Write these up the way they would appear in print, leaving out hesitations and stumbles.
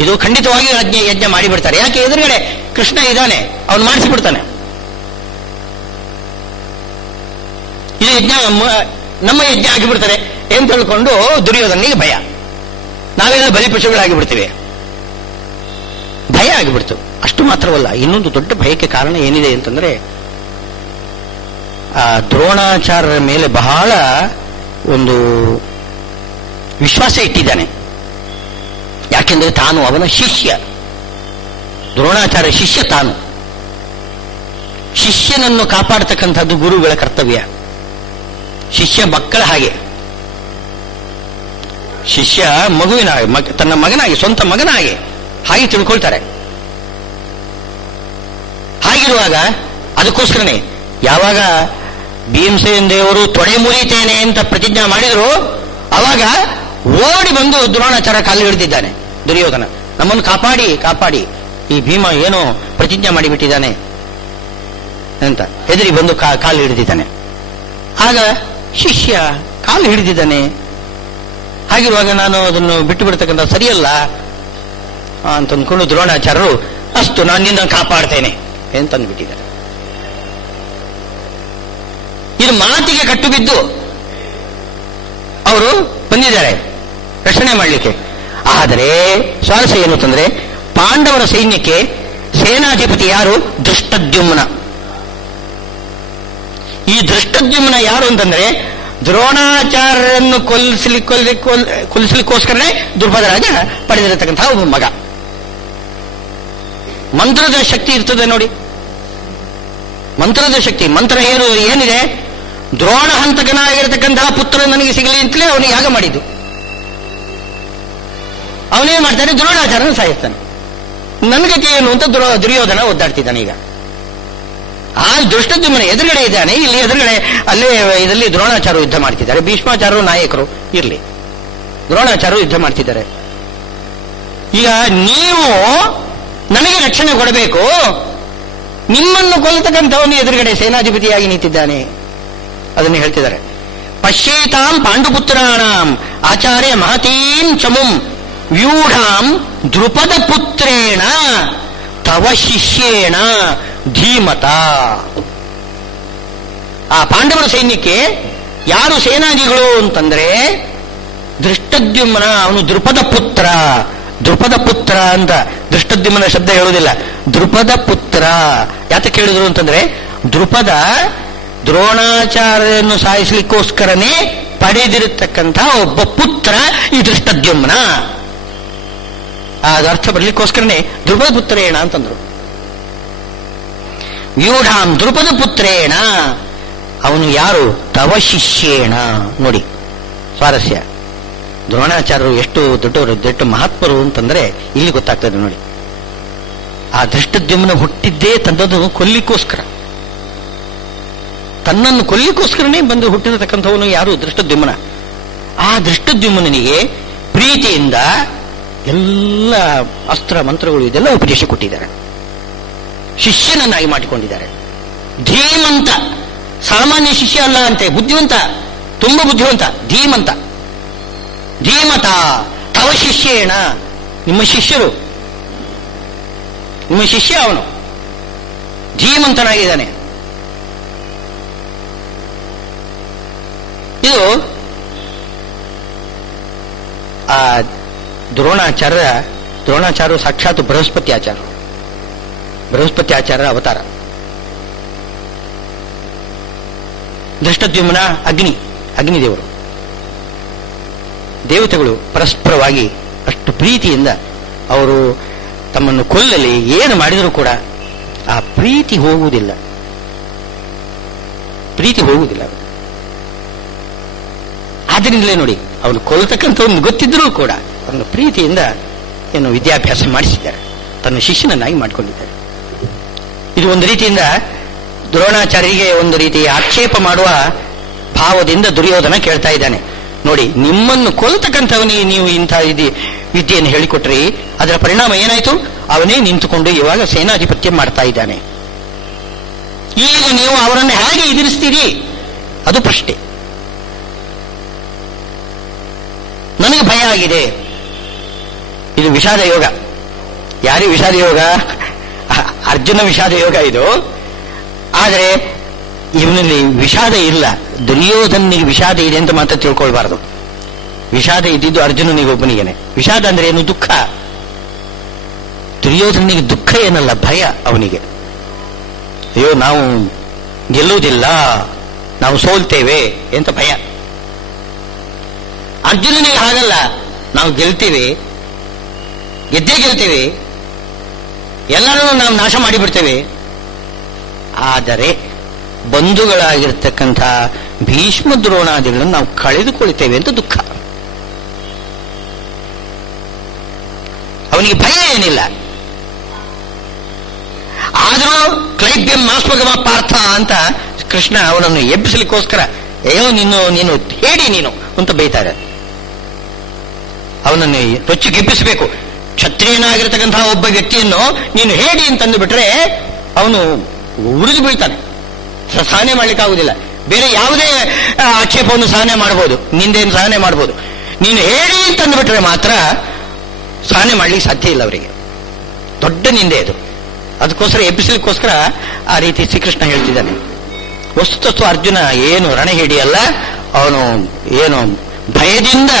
ಇದು ಖಂಡಿತವಾಗಿ ಯಜ್ಞ ಮಾಡಿಬಿಡ್ತಾರೆ. ಯಾಕೆ? ಎದುರುಗಡೆ ಕೃಷ್ಣ ಇದ್ದಾನೆ, ಅವನು ಮಾಡಿಸಿಬಿಡ್ತಾನೆ. ಇದು ಯಜ್ಞ ನಮ್ಮ ಯಜ್ಞ ಆಗಿಬಿಡ್ತಾರೆ ಅಂತ ತಿಳ್ಕೊಂಡು ದುರ್ಯೋಧನಿಗೆ ಭಯ. ನಾವೆಲ್ಲ ಬಲಿಪಶುಗಳಾಗಿ ಬಿಡ್ತೀವಿ, ಭಯ ಆಗಿಬಿಡ್ತು. ಅಷ್ಟು ಮಾತ್ರವಲ್ಲ, ಇನ್ನೊಂದು ದೊಡ್ಡ ಭಯಕ್ಕೆ ಕಾರಣ ಏನಿದೆ ಅಂತಂದ್ರೆ, ಆ ದ್ರೋಣಾಚಾರ್ಯರ ಮೇಲೆ ಬಹಳ ಒಂದು ವಿಶ್ವಾಸ ಇಟ್ಟಿದ್ದಾನೆ. ಯಾಕೆಂದ್ರೆ ತಾನು ಅವನ ಶಿಷ್ಯ, ದ್ರೋಣಾಚಾರ್ಯ ಶಿಷ್ಯ ತಾನು. ಶಿಷ್ಯನನ್ನು ಕಾಪಾಡತಕ್ಕಂಥದ್ದು ಗುರುಗಳ ಕರ್ತವ್ಯ. ಶಿಷ್ಯ ಮಕ್ಕಳ ಹಾಗೆ, ಶಿಷ್ಯ ಮಗುವಿನ ತನ್ನ ಮಗನಾಗಿ, ಸ್ವಂತ ಮಗನ ಹಾಗೆ ತಿಳ್ಕೊಳ್ತಾರೆ. ಹಾಗಿರುವಾಗ ಅದಕ್ಕೋಸ್ಕರನೇ ಯಾವಾಗ ಭೀಮಸೇನ ದೇವರು ತೊಡೆ ಮುರಿತೇನೆ ಅಂತ ಪ್ರತಿಜ್ಞೆ ಮಾಡಿದ್ರು, ಅವಾಗ ಓಡಿ ಬಂದು ದ್ರೋಣಾಚಾರ್ಯ ಕಾಲು ಹಿಡಿದಿದ್ದಾನೆ ದುರ್ಯೋಧನ. ನಮ್ಮನ್ನು ಕಾಪಾಡಿ ಈ ಭೀಮ ಏನೋ ಪ್ರತಿಜ್ಞೆ ಮಾಡಿಬಿಟ್ಟಿದ್ದಾನೆ ಅಂತ ಹೆದರಿ ಬಂದು ಕಾಲು ಹಿಡಿದಿದ್ದಾನೆ. ಆಗ ಶಿಷ್ಯ ಕಾಲು ಹಿಡಿದಿದ್ದಾನೆ. ಹಾಗಿರುವಾಗ ನಾನು ಅದನ್ನು ಬಿಟ್ಟು ಬಿಡ್ತಕ್ಕಂಥ ಸರಿಯಲ್ಲ ಅಂತಂದ್ಕೊಂಡು ದ್ರೋಣಾಚಾರ್ಯರು ಅಷ್ಟು ನಾನು ನಿನ್ನ ಕಾಪಾಡ್ತೇನೆ ಅಂತಂದ್ಬಿಟ್ಟಿದ್ದಾರೆ. ಇದು ಮಾತಿಗೆ ಕಟ್ಟು ಬಿದ್ದು ಅವರು ಬಂದಿದ್ದಾರೆ ರಕ್ಷಣೆ ಮಾಡಲಿಕ್ಕೆ. ಆದರೆ ಸ್ವಾರಸ್ಯ ಏನು ಅಂತಂದ್ರೆ, ಪಾಂಡವರ ಸೈನ್ಯಕ್ಕೆ ಸೇನಾಧಿಪತಿ ಯಾರು? ಧೃಷ್ಟದ್ಯುಮ್ನ. ಈ ಧೃಷ್ಟದ್ಯುಮ್ನ ಯಾರು ಅಂತಂದ್ರೆ, ದ್ರೋಣಾಚಾರ್ಯರನ್ನು ಕೊಲ್ಲಿಸಲಿಕ್ಕೋಸ್ಕರನೇ ದುರ್ಬದ ರಾಜ ಪಡೆದಿರತಕ್ಕಂತಹ ಒಬ್ಬ ಮಗ. ಮಂತ್ರದ ಶಕ್ತಿ ಇರ್ತದೆ ನೋಡಿ, ಮಂತ್ರದ ಶಕ್ತಿ. ಮಂತ್ರ ಏನಿದೆ? ದ್ರೋಣ ಹಂತಕನಾಗಿರತಕ್ಕಂತಹ ಪುತ್ರ ನನಗೆ ಸಿಗಲಿ ಅಂತಲೇ ಅವನಿಗೆ ಯಾಗ ಮಾಡಿದ್ದು. ಅವನೇನ್ ಮಾಡ್ತಾನೆ? ದ್ರೋಣಾಚಾರ್ಯನ ಸಾಯಿಸ್ತಾನೆ. ನನ್ನ ಗತಿ ಏನು ಅಂತ ದುರ್ಯೋಧನ ಒದ್ದಾಡ್ತಿದ್ದಾನೆ. ಈಗ ಆ ದುಷ್ಟದ್ಯುಮ್ನ ಎದುರುಗಡೆ ಇದ್ದಾನೆ, ಇಲ್ಲಿ ಎದುರುಗಡೆ ಅಲ್ಲೇ ಇದರಲ್ಲಿ ದ್ರೋಣಾಚಾರ್ಯ ಯುದ್ಧ ಮಾಡ್ತಿದ್ದಾರೆ. ಭೀಷ್ಮಾಚಾರ್ಯರು ನಾಯಕರು ಇರ್ಲಿ, ದ್ರೋಣಾಚಾರ್ಯರು ಯುದ್ಧ ಮಾಡ್ತಿದ್ದಾರೆ. ಈಗ ನೀವು ನನಗೆ ರಕ್ಷಣೆ ಕೊಡಬೇಕು, ನಿಮ್ಮನ್ನು ಕೊಲ್ಲತಕ್ಕಂಥವನು ಎದುರುಗಡೆ ಸೇನಾಧಿಪತಿಯಾಗಿ ನಿಂತಿದ್ದಾನೆ. ಅದನ್ನು ಹೇಳ್ತಿದ್ದಾರೆ. ಪಶ್ಯೇತಾಂ ಪಾಂಡುಪುತ್ರಾಣಾಂ ಆಚಾರ್ಯ ಮಹತೀಂ ಚಮುಂ ವ್ಯೂಢಾಂ ದ್ರುಪದ ಪುತ್ರೇಣ ತವ ಶಿಷ್ಯೇಣ ಧೀಮತ. ಆ ಪಾಂಡವರ ಸೈನ್ಯಕ್ಕೆ ಯಾರು ಸೇನಾನಿಗಳು ಅಂತಂದ್ರೆ ಧೃಷ್ಟದ್ಯುಮ್ನ. ಅವನು ದ್ರುಪದ ಪುತ್ರ. ದ್ರುಪದ ಪುತ್ರ ಅಂತ ಧೃಷ್ಟದ್ಯುಮ್ನ ಶಬ್ದ ಹೇಳುವುದಿಲ್ಲ, ದ್ರುಪದ ಪುತ್ರ. ಯಾತಕ್ಕೆ ಹೇಳಿದ್ರು ಅಂತಂದ್ರೆ, ದ್ರುಪದ ದ್ರೋಣಾಚಾರ್ಯರನ್ನು ಸಾಯಿಸಲಿಕ್ಕೋಸ್ಕರನೇ ಪಡೆದಿರತಕ್ಕಂಥ ಒಬ್ಬ ಪುತ್ರ ಈ ಧೃಷ್ಟದ್ಯುಮ್ನ. ಅದು ಅರ್ಥ ಬರಲಿಕ್ಕೋಸ್ಕರನೇ ದ್ರುಪದ ಪುತ್ರೇಣ ಅಂತಂದ್ರು. ವ್ಯೂಢಾಂ ದ್ರುಪದ ಪುತ್ರೇಣ. ಅವನು ಯಾರು? ತವ ಶಿಷ್ಯೇಣ. ನೋಡಿ ಸ್ವಾರಸ್ಯ, ದ್ರೋಣಾಚಾರ್ಯರು ಎಷ್ಟು ದೊಡ್ಡ ಮಹಾತ್ಮರು ಅಂತಂದ್ರೆ ಇಲ್ಲಿ ಗೊತ್ತಾಗ್ತದೆ ನೋಡಿ. ಆ ಧೃಷ್ಟದ್ಯುಮ್ನ ಹುಟ್ಟಿದ್ದೇ ತನ್ನನ್ನು ಕೊಲ್ಲಿಕ್ಕೋಸ್ಕರ, ತನ್ನನ್ನು ಕೊಲ್ಲಿಕ್ಕೋಸ್ಕರನೇ ಬಂದು ಹುಟ್ಟಿರತಕ್ಕಂಥವನು ಯಾರು? ಧೃಷ್ಟದ್ಯುಮ್ನ. ಆ ಧೃಷ್ಟದ್ಯುಮ್ನಿಗೆ ಪ್ರೀತಿಯಿಂದ ಎಲ್ಲ ಅಸ್ತ್ರ ಮಂತ್ರಗಳು ಇದೆಲ್ಲ ಉಪದೇಶ ಕೊಟ್ಟಿದ್ದಾರೆ, ಶಿಷ್ಯನನ್ನಾಗಿ ಮಾಡಿಕೊಂಡಿದ್ದಾರೆ. ಧೀಮಂತ, ಸಾಮಾನ್ಯ ಶಿಷ್ಯ ಅಲ್ಲ ಅಂತೆ, ಬುದ್ಧಿವಂತ, ತುಂಬ ಬುದ್ಧಿವಂತ. ಧೀಮಂತ. ಧೀಮತ ತವ ಶಿಷ್ಯೇಣ. ನಿಮ್ಮ ಶಿಷ್ಯರು, ನಿಮ್ಮ ಶಿಷ್ಯ ಅವನು ಧೀಮಂತನಾಗಿದ್ದಾನೆ. ಇದು ಆ ದ್ರೋಣಾಚಾರ್ಯ ಸಾಕ್ಷಾತ್ ಬೃಹಸ್ಪತಿ ಆಚಾರ್ಯರ ಅವತಾರ. ಧೃಷ್ಟದ್ಯುಮ್ನ ಅಗ್ನಿದೇವರು. ದೇವತೆಗಳು ಪರಸ್ಪರವಾಗಿ ಅಷ್ಟು ಪ್ರೀತಿಯಿಂದ ಅವರು ತಮ್ಮನ್ನು ಕೊಲ್ಲಲಿ ಏನು ಮಾಡಿದರೂ ಕೂಡ ಆ ಪ್ರೀತಿ ಹೋಗುವುದಿಲ್ಲ. ಆದ್ದರಿಂದಲೇ ನೋಡಿ, ಅವನು ಕೊಲ್ಲತಕ್ಕಂಥವ್ನು ಗೊತ್ತಿದ್ರೂ ಕೂಡ ಅವನ ಪ್ರೀತಿಯಿಂದ ಏನು ವಿದ್ಯಾಭ್ಯಾಸ ಮಾಡಿಸಿದ್ದಾರೆ, ತನ್ನ ಶಿಷ್ಯನನ್ನಾಗಿ ಮಾಡಿಕೊಂಡಿದ್ದಾರೆ. ಇದು ಒಂದು ರೀತಿಯಿಂದ ದ್ರೋಣಾಚಾರ್ಯರಿಗೆ ಒಂದು ರೀತಿ ಆಕ್ಷೇಪ ಮಾಡುವ ಭಾವದಿಂದ ದುರ್ಯೋಧನ ಕೇಳ್ತಾ ಇದ್ದಾನೆ. ನೋಡಿ, ನಿಮ್ಮನ್ನು ಕೊಲ್ತಕ್ಕಂಥವನಿಗೆ ನೀವು ಇಂಥ ವಿದ್ಯೆಯನ್ನು ಹೇಳಿಕೊಟ್ರಿ, ಅದರ ಪರಿಣಾಮ ಏನಾಯ್ತು? ಅವನೇ ನಿಂತುಕೊಂಡು ಇವಾಗ ಸೇನಾಧಿಪತ್ಯ ಮಾಡ್ತಾ ಇದ್ದಾನೆ. ಈಗ ನೀವು ಅವರನ್ನು ಹೇಗೆ ಎದುರಿಸ್ತೀರಿ? ಅದು ಪ್ರಶ್ನೆ. ನನಗೆ ಭಯ ಆಗಿದೆ. ಇದು ವಿಷಾದ ಯೋಗ. ಯಾರಿಗೆ ವಿಷಾದ ಯೋಗ? ಅರ್ಜುನ ವಿಷಾದ ಯೋಗ ಇದು. ಆದರೆ ಇವನಲ್ಲಿ ವಿಷಾದ ಇಲ್ಲ. ದುರ್ಯೋಧನಿಗೆ ವಿಷಾದ ಇದೆ ಅಂತ ಮಾತ್ರ ತಿಳ್ಕೊಳ್ಬಾರದು. ವಿಷಾದ ಇದ್ದಿದ್ದು ಅರ್ಜುನನಿಗೊಬ್ಬನಿಗೇನೆ. ವಿಷಾದ ಅಂದ್ರೆ ಏನು? ದುಃಖ. ದುರ್ಯೋಧನಿಗೆ ದುಃಖ ಏನಲ್ಲ, ಭಯ ಅವನಿಗೆ. ಅಯ್ಯೋ ನಾವು ಗೆಲ್ಲುವುದಿಲ್ಲ, ನಾವು ಸೋಲ್ತೇವೆ ಅಂತ ಭಯ. ಅರ್ಜುನನಿಗೆ ಹಾಗಲ್ಲ, ನಾವು ಗೆಲ್ತೇವೆ, ಗೆದ್ದೇ ಗೆಲ್ತೇವೆ, ಎಲ್ಲರೂ ನಾವು ನಾಶ ಮಾಡಿಬಿಡ್ತೇವೆ. ಆದರೆ ಬಂಧುಗಳಾಗಿರ್ತಕ್ಕಂಥ ಭೀಷ್ಮ ದ್ರೋಣಾದಿಗಳನ್ನು ನಾವು ಕಳೆದುಕೊಳ್ತೇವೆ ಅಂತ ದುಃಖ. ಅವನಿಗೆ ಭಯ ಏನಿಲ್ಲ. ಆದರೂ ಕ್ಲೈಬ್ಯಂ ಮಾಸ್ಮಗಮ ಪಾರ್ಥ ಅಂತ ಕೃಷ್ಣ ಅವನನ್ನು ಎಬ್ಬಿಸಲಿಕ್ಕೋಸ್ಕರ ಅಯ್ಯೋ ನೀನು ಹೇಳಿ ನೀನು ಅಂತ ಬೈತಾರೆ. ಅವನನ್ನು ರೊಚ್ಚಿಗೆಬ್ಬಿಸಬೇಕು. ಕ್ಷತ್ರಿಯನಾಗಿರ್ತಕ್ಕಂತಹ ಒಬ್ಬ ವ್ಯಕ್ತಿಯನ್ನು ನೀನು ಹೇಳಿ ಅಂತಂದು ಬಿಟ್ರೆ ಅವನು ಉರಿದು ಬೀಳ್ತಾನೆ, ಸಹನೆ ಮಾಡ್ಲಿಕ್ಕಾಗುವುದಿಲ್ಲ. ಬೇರೆ ಯಾವುದೇ ಆಕ್ಷೇಪವನ್ನು ಸಹನೆ ಮಾಡಬಹುದು, ನಿಂದೆಯನ್ನು ಸಹನೆ ಮಾಡಬಹುದು. ನೀನು ಹೇಳಿ ಅಂತಂದು ಬಿಟ್ರೆ ಮಾತ್ರ ಸಹನೆ ಮಾಡ್ಲಿಕ್ಕೆ ಸಾಧ್ಯ ಇಲ್ಲ ಅವರಿಗೆ. ದೊಡ್ಡ ನಿಂದೆ ಅದು. ಅದಕ್ಕೋಸ್ಕರ ಎಬ್ಬಿಸಲಿಕ್ಕೋಸ್ಕರ ಆ ರೀತಿ ಶ್ರೀಕೃಷ್ಣ ಹೇಳ್ತಿದ್ದಾನೆ. ವಸ್ತುತತ್ವ ಅರ್ಜುನ ಏನು ರಣಹಿಡಿಯಲ್ಲ, ಅವನು ಏನು ಭಯದಿಂದ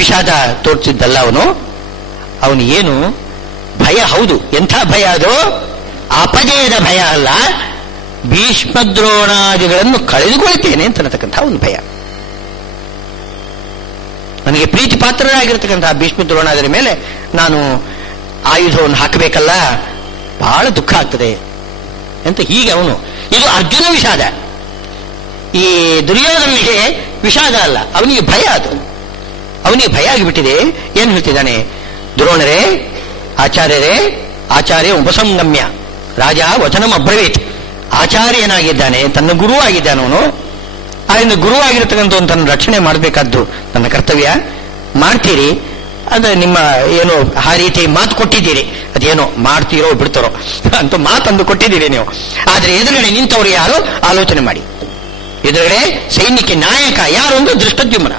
ವಿಷಾದ ತೋರ್ತಿದ್ದಲ್ಲ. ಅವನು ಏನು ಭಯ, ಹೌದು, ಎಂಥ ಭಯ ಅದು? ಅಪಜಯದ ಭಯ ಅಲ್ಲ, ಭೀಷ್ಮದ್ರೋಣಾದಿಗಳನ್ನು ಕಳೆದುಕೊಳ್ತೇನೆ ಅಂತ ಅನ್ನತಕ್ಕಂಥ ಒಂದು ಭಯ. ನನಗೆ ಪ್ರೀತಿ ಪಾತ್ರರಾಗಿರ್ತಕ್ಕಂತಹ ಭೀಷ್ಮದ್ರೋಣಾದಿರ ಮೇಲೆ ನಾನು ಆಯುಧವನ್ನು ಹಾಕಬೇಕಲ್ಲ, ಬಹಳ ದುಃಖ ಆಗ್ತದೆ ಅಂತ ಹೀಗೆ ಅವನು. ಇದು ಅರ್ಜುನ ವಿಷಾದ. ಈ ದುರ್ಯೋಧನಿಗೆ ವಿಷಾದ ಅಲ್ಲ, ಅವನಿಗೆ ಭಯ. ಅದು ಅವನಿಗೆ ಭಯ ಆಗಿಬಿಟ್ಟಿದೆ. ಏನು ಹೇಳ್ತಿದ್ದಾನೆ? ದ್ರೋಣರೇ, ಆಚಾರ್ಯರೇ, ಆಚಾರ್ಯ ಉಪಸಂಗಮ್ಯ ರಾಜ ವಚನಂ ಅಬ್ರವೀತ್. ಆಚಾರ್ಯನಾಗಿದ್ದಾನೆ, ತನ್ನ ಗುರು ಆಗಿದ್ದಾನೆ ಅವನು. ಆದ್ದರಿಂದ ಗುರು ಆಗಿರತಕ್ಕಂಥ ತನ್ನ ರಕ್ಷಣೆ ಮಾಡಬೇಕಾದ್ದು ನನ್ನ ಕರ್ತವ್ಯ. ಮಾಡ್ತೀರಿ, ಅದು ನಿಮ್ಮ ಏನು ಆ ರೀತಿ ಮಾತು ಕೊಟ್ಟಿದ್ದೀರಿ, ಅದೇನೋ ಮಾಡ್ತೀರೋ ಬಿಡ್ತಾರೋ ಅಂತ ಮಾತಂದು ಕೊಟ್ಟಿದ್ದೀರಿ ನೀವು. ಆದರೆ ಎದುರುಗಡೆ ನಿಂತವರು ಯಾರು ಆಲೋಚನೆ ಮಾಡಿ. ಎದುರುಗಡೆ ಸೈನ್ಯಕ್ಕೆ ನಾಯಕ ಯಾರು ಒಂದು ದೃಷ್ಟದ್ಯುಮ್ನ.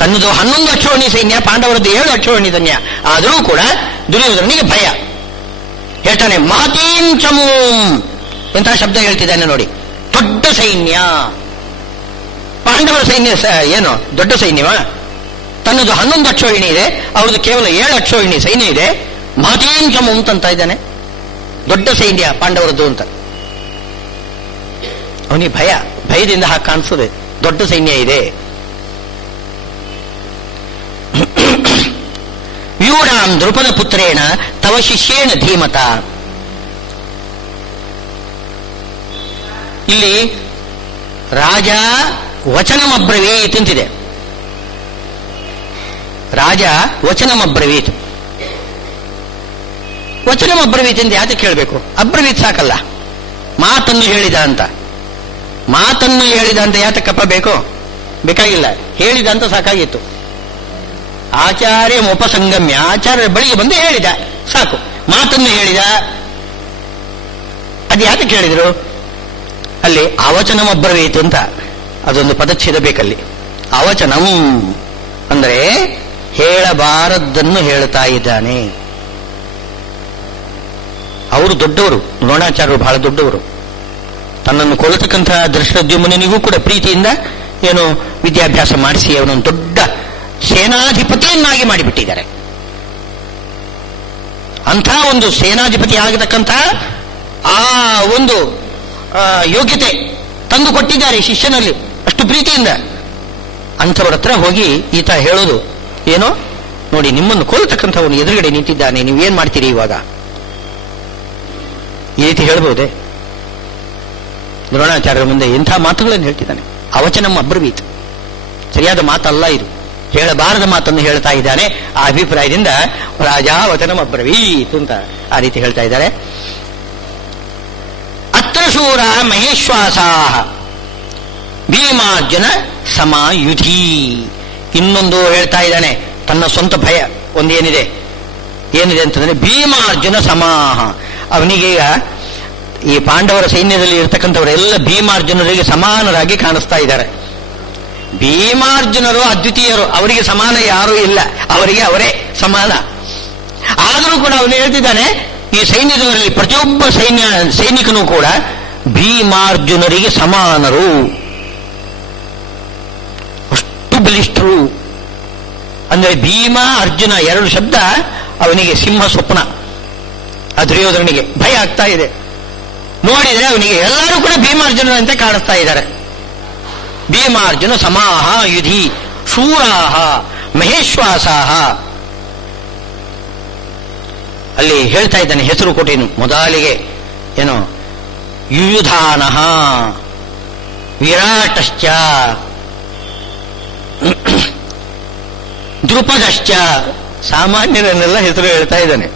ತನ್ನದು 11 ಅಕ್ಷೋಹಿಣಿ ಸೈನ್ಯ, ಪಾಂಡವರದ್ದು 7 ಅಕ್ಷೋಹಿಣಿ ಸೈನ್ಯ. ಆದರೂ ಕೂಡ ದುರ್ಯೋಧನಿಗೆ ಭಯ. ಹೇಳ್ತಾನೆ ಮಹತೀಂಚಮೂ ಎಂಥ ಶಬ್ದ ಹೇಳ್ತಿದ್ದಾನೆ ನೋಡಿ. ದೊಡ್ಡ ಸೈನ್ಯ. ಪಾಂಡವರ ಸೈನ್ಯ ಏನು ದೊಡ್ಡ ಸೈನ್ಯವ? ತನ್ನದು 11 ಅಕ್ಷೋಹಿಣಿ ಇದೆ, ಅವ್ರದ್ದು ಕೇವಲ 7 ಅಕ್ಷೋಹಿಣಿ ಸೈನ್ಯ ಇದೆ. ಮಹತೀಂಚಮೂ ಅಂತ ಇದ್ದಾನೆ. ದೊಡ್ಡ ಸೈನ್ಯ ಪಾಂಡವರದ್ದು ಅಂತ. ಅವನಿಗೆ ಭಯ, ಭಯದಿಂದ ಹಾಗೆ ಕಾಣಿಸ್ತದೆ. ದೊಡ್ಡ ಸೈನ್ಯ ಇದೆ. ವ್ಯೂಢಾಂ ದ್ರುಪದ ಪುತ್ರೇಣ ತವ ಶಿಷ್ಯೇಣ ಧೀಮತ. ಇಲ್ಲಿ ರಾಜ ವಚನಮಬ್ರವೀತ್ ಅಂತಿದೆ. ರಾಜ ವಚನಮಬ್ರವೀತ್. ವಚನಮಬ್ರವೀತ್ ಎಂದು ಯಾಕೆ ಕೇಳಬೇಕು? ಅಬ್ರವೀತ್ ಸಾಕಲ್ಲ, ಮಾತನ್ನು ಹೇಳಿದ ಅಂತ. ಮಾತನ್ನು ಹೇಳಿದ ಅಂತ ಯಾತಕ್ಕಪ್ಪ ಬೇಕು? ಬೇಕಾಗಿಲ್ಲ, ಹೇಳಿದ ಅಂತ ಸಾಕಾಗಿತ್ತು. ಆಚಾರ್ಯ ಉಪಸಂಗಮ್ಯ, ಆಚಾರ್ಯರ ಬಳಿಗೆ ಬಂದು ಹೇಳಿದ ಸಾಕು. ಮಾತನ್ನು ಹೇಳಿದ, ಅದು ಯಾಕೆ ಕೇಳಿದ್ರು? ಅಲ್ಲಿ ಅವಚನಮಬ್ರವೀತ್ ಅಂತ ಅದೊಂದು ಪದಚ್ಛೇದ ಬೇಕಲ್ಲಿ. ಅವಚನಂ ಅಂದ್ರೆ ಹೇಳಬಾರದ್ದನ್ನು ಹೇಳ್ತಾ ಇದ್ದಾನೆ. ಅವರು ದೊಡ್ಡವರು, ದ್ರೋಣಾಚಾರ್ಯರು ಬಹಳ ದೊಡ್ಡವರು. ತನ್ನನ್ನು ಕೊಲ್ಲತಕ್ಕಂತಹ ದೃಷ್ಟದ್ಯುಮ್ನಿಗೂ ಕೂಡ ಪ್ರೀತಿಯಿಂದ ಏನು ವಿದ್ಯಾಭ್ಯಾಸ ಮಾಡಿಸಿ ಅವನೊಂದು ದೊಡ್ಡ ಸೇನಾಧಿಪತಿಯನ್ನಾಗಿ ಮಾಡಿಬಿಟ್ಟಿದ್ದಾರೆ. ಅಂಥ ಒಂದು ಸೇನಾಧಿಪತಿ ಆಗತಕ್ಕಂಥ ಆ ಒಂದು ಯೋಗ್ಯತೆ ತಂದು ಕೊಟ್ಟಿದ್ದಾರೆ ಶಿಷ್ಯನಲ್ಲಿ ಅಷ್ಟು ಪ್ರೀತಿಯಿಂದ. ಅಂಥವ್ರ ಹತ್ರ ಹೋಗಿ ಈತ ಹೇಳೋದು ಏನೋ, ನೋಡಿ ನಿಮ್ಮನ್ನು ಕೊಲ್ಲತಕ್ಕಂಥವನು ಎದುರುಗಡೆ ನಿಂತಿದ್ದಾನೆ, ನೀವೇನ್ ಮಾಡ್ತೀರಿ ಇವಾಗ? ಈ ರೀತಿ ಹೇಳ್ಬಹುದೇ? ದ್ರೋಣಾಚಾರ್ಯರ ಮುಂದೆ ಎಂಥ ಮಾತುಗಳನ್ನು ಹೇಳ್ತಿದ್ದಾನೆ. ಅವಚನಂ ಅಬ್ರವೀತ್, ಸರಿಯಾದ ಮಾತಲ್ಲ ಇದು, ಹೇಳಬಾರದ ಮಾತನ್ನು ಹೇಳ್ತಾ ಇದ್ದಾನೆ. ಆ ಅಭಿಪ್ರಾಯದಿಂದ ರಾಜ ವಚನಂ ಅಬ್ರವೀತ್ ಅಂತ ಆ ರೀತಿ ಹೇಳ್ತಾ ಇದ್ದಾರೆ. ಅತ್ರ ಶೂರ ಮಹೇಶ್ವಾಸಾಹ ಭೀಮಾರ್ಜುನ ಸಮಾಯುಧಿ. ಇನ್ನೊಂದು ಹೇಳ್ತಾ ಇದ್ದಾನೆ, ತನ್ನ ಸ್ವಂತ ಭಯ ಒಂದೇನಿದೆ, ಏನಿದೆ ಅಂತಂದ್ರೆ ಭೀಮಾರ್ಜುನ ಸಮಾಹ. ಅವನಿಗೀಗ ಈ ಪಾಂಡವರ ಸೈನ್ಯದಲ್ಲಿ ಇರ್ತಕ್ಕಂಥವರೆಲ್ಲ ಭೀಮಾರ್ಜುನರಿಗೆ ಸಮಾನರಾಗಿ ಕಾಣಿಸ್ತಾ ಇದ್ದಾರೆ. ಭೀಮಾರ್ಜುನರು ಅದ್ವಿತೀಯರು, ಅವರಿಗೆ ಸಮಾನ ಯಾರೂ ಇಲ್ಲ, ಅವರಿಗೆ ಅವರೇ ಸಮಾನ. ಆದರೂ ಕೂಡ ಅವನು ಹೇಳ್ತಿದ್ದಾನೆ, ಈ ಸೈನ್ಯದವರಲ್ಲಿ ಪ್ರತಿಯೊಬ್ಬ ಸೈನಿಕನೂ ಕೂಡ ಭೀಮಾರ್ಜುನರಿಗೆ ಸಮಾನರು, ಅಷ್ಟು ಬಲಿಷ್ಠರು. ಅಂದ್ರೆ ಭೀಮ ಅರ್ಜುನ ಎರಡು ಶಬ್ದ ಅವನಿಗೆ ಸಿಂಹ ಸ್ವಪ್ನ. ಆ ದುರ್ಯೋಧನಿಗೆ ಭಯ ಆಗ್ತಾ ಇದೆ. ನೋಡಿದ್ರೆ ಅವನಿಗೆ ಎಲ್ಲರೂ ಕೂಡ ಭೀಮಾರ್ಜುನರಂತೆ ಕಾಣಿಸ್ತಾ ಇದ್ದಾರೆ. ಭೀಮಾರ್ಜುನ ಸಮಾಹ ಯುಧಿ ಶೂರಾಹ ಮಹೇಶ್ವಾಸಾಹ. ಅಲ್ಲಿ ಹೇಳ್ತಾ ಇದ್ದಾನೆ ಹೆಸರು ಕೊಟ್ಟೇನು ಮೊದಲಿಗೆ, ಏನು ಯುಯುಧಾನಃ ವಿರಾಟಶ್ಚ ದ್ರುಪದಶ್ಚ. ಸಾಮಾನ್ಯರನ್ನೆಲ್ಲ ಹೆಸರು ಹೇಳ್ತಾ ಇದ್ದಾನೆ.